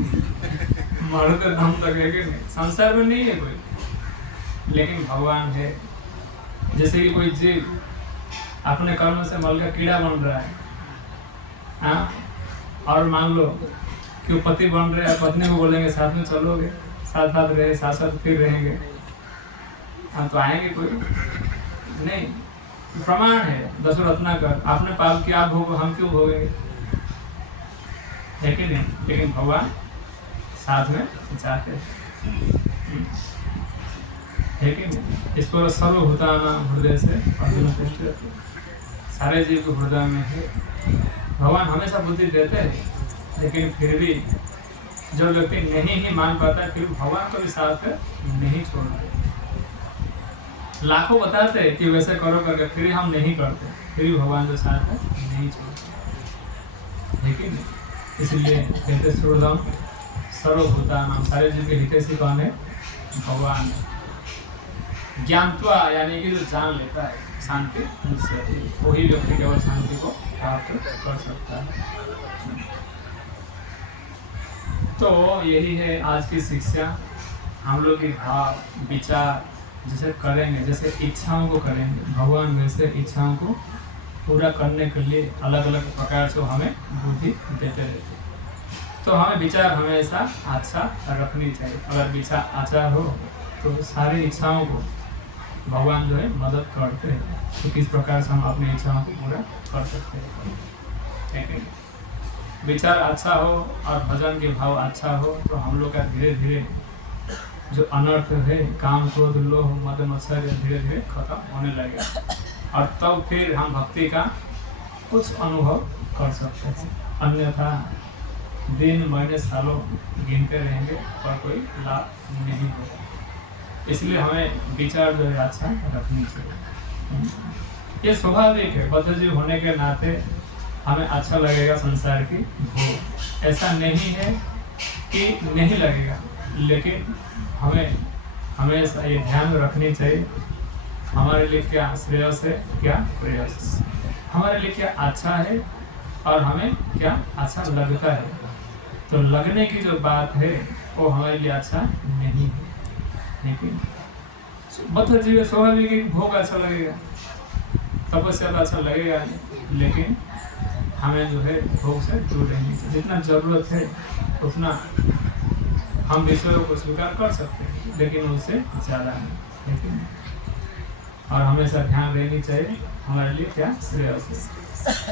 मरते दम तक है कि नहीं। संसार में नहीं है कोई, लेकिन भगवान है। जैसे कि कोई जीव अपने कर्म से मल का कीड़ा बन रहा है, हाँ, और मान लो कि वो पति बन रहे हैं, पत्नी को बोलेंगे साथ में चलोगे, साथ साथ रहे, साथ साथ फिर रहेंगे, हाँ, तो आएंगे कोई नहीं। प्रमाण है दसो रत्नाकर, आपने पाप किया आप भोगो, हम क्यों भोगेंगे, है कि नहीं। लेकिन भगवान साथ में चाहते है कि नहीं। इस पर सर्वभूतानां हृदय से अर्जुन पूछते, सारे जीव के हृदय में है। भगवान हमेशा बुद्धि देते हैं, लेकिन फिर भी जो व्यक्ति नहीं ही मान पाता, फिर भगवान को भी साथ नहीं छोड़ते। लाखों बताते हैं कि वैसे करो करके, फिर हम नहीं करते, फिर भी भगवान जो साथ है नहीं छोड़ते। लेकिन इसलिए कहते सर्वोदम सर्वभूतानां, सारे जीव के हितैषी कौन है? भगवान। ज्ञानत्वा यानी कि जो जान लेता है शांति मुझसे, वही व्यक्ति केवल शांति को प्राप्त कर सकता है। तो यही है आज की शिक्षा। हम लोग के भाव विचार जैसे करेंगे, जैसे इच्छाओं को करेंगे, भगवान वैसे इच्छाओं को पूरा करने के लिए अलग अलग प्रकार से हमें बुद्धि देते रहते। तो हमें विचार हमेशा अच्छा रखनी चाहिए। अगर विचार अच्छा हो तो सारी इच्छाओं को भगवान जो है मदद करते हैं। तो किस प्रकार से हम अपनी इच्छाओं को पूरा कर सकते हैं, ठीक है। विचार अच्छा हो और भजन के भाव अच्छा हो तो हम लोग का धीरे धीरे जो अनर्थ है, काम क्रोध लोभ मद मत्सर, धीरे धीरे खत्म होने लगेगा, और तब फिर हम भक्ति का कुछ अनुभव कर सकते हैं। अन्यथा दिन महीने सालों गिनते रहेंगे और कोई लाभ नहीं होगा। इसलिए हमें विचार जो है अच्छा रखनी चाहिए। ये स्वाभाविक है, बद्धजीव होने के नाते हमें अच्छा लगेगा संसार की भोग, ऐसा नहीं है कि नहीं लगेगा, लेकिन हमें हमेशा ये ध्यान रखनी चाहिए हमारे लिए क्या श्रेयस है, क्या प्रेयस, हमारे लिए क्या अच्छा है और हमें क्या अच्छा लगता है। तो लगने की जो बात है वो हमारे लिए अच्छा नहीं है, लेकिन बद्धजीव स्वाभाविक भोग अच्छा लगेगा, तपस्या तो अच्छा लगेगा, लेकिन हमें जो है भोग से दूर रहने की जितना जरूरत है उतना हम विषयों को स्वीकार कर सकते हैं, लेकिन उससे ज़्यादा नहीं, लेकिन और हमेशा ध्यान रहनी चाहिए हमारे लिए क्या श्रेयस है,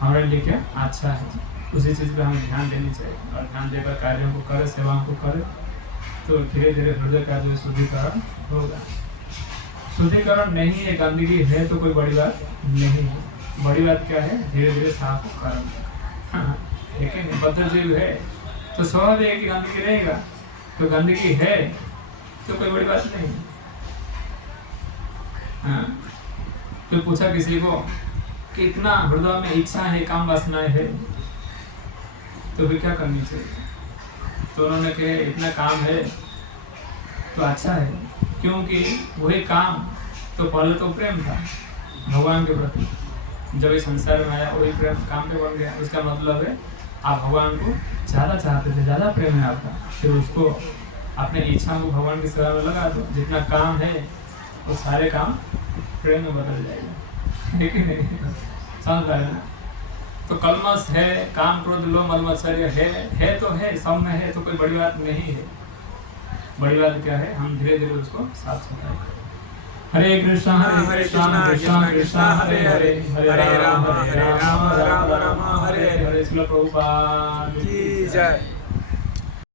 हमारे लिए क्या अच्छा है, उसी चीज़ पे हमें ध्यान देनी चाहिए। और ध्यान देकर कार्यों को करें, सेवाओं को करें, तो धीरे धीरे हृदय का जो शुद्धिकरण होगा। शुद्धिकरण नहीं है, गंदगी है तो कोई बड़ी बात नहीं है, बड़ी बात क्या है, धीरे धीरे साफ करना। लेकिन बद्धजीव है तो स्वाभाविक है कि गंदगी रहेगा, तो गंदगी है तो कोई बड़ी बात नहीं। हाँ? तो पूछा किसी को कि इतना हृदय में इच्छा है, काम वासनाएं है, तो फिर क्या करनी चाहिए? तो उन्होंने कहा इतना काम है तो अच्छा है, क्योंकि वही काम तो पहले तो प्रेम था भगवान के प्रति, जब इस संसार में आया वही प्रेम काम पे बन गया। उसका मतलब है आप भगवान को ज़्यादा चाहते थे, ज़्यादा प्रेम है आपका, फिर उसको अपने इच्छा को भगवान की सेवा में लगा दो। जितना काम है वो सारे काम प्रेम में बदल जाएगा, है कि नहीं? समझ पाए ना? तो कलमश है, काम क्रोध लोभ मद मत्सर्य है तो है, सब में है, तो कोई बड़ी बात नहीं है। बड़ी बात क्या है, हम धीरे धीरे उसको साफ सफाई करें। हरे कृष्णा कृष्णा कृष्णा हरे हरे, हरे राम राम राम हरे हरे। श्रील प्रभुपाद की जय।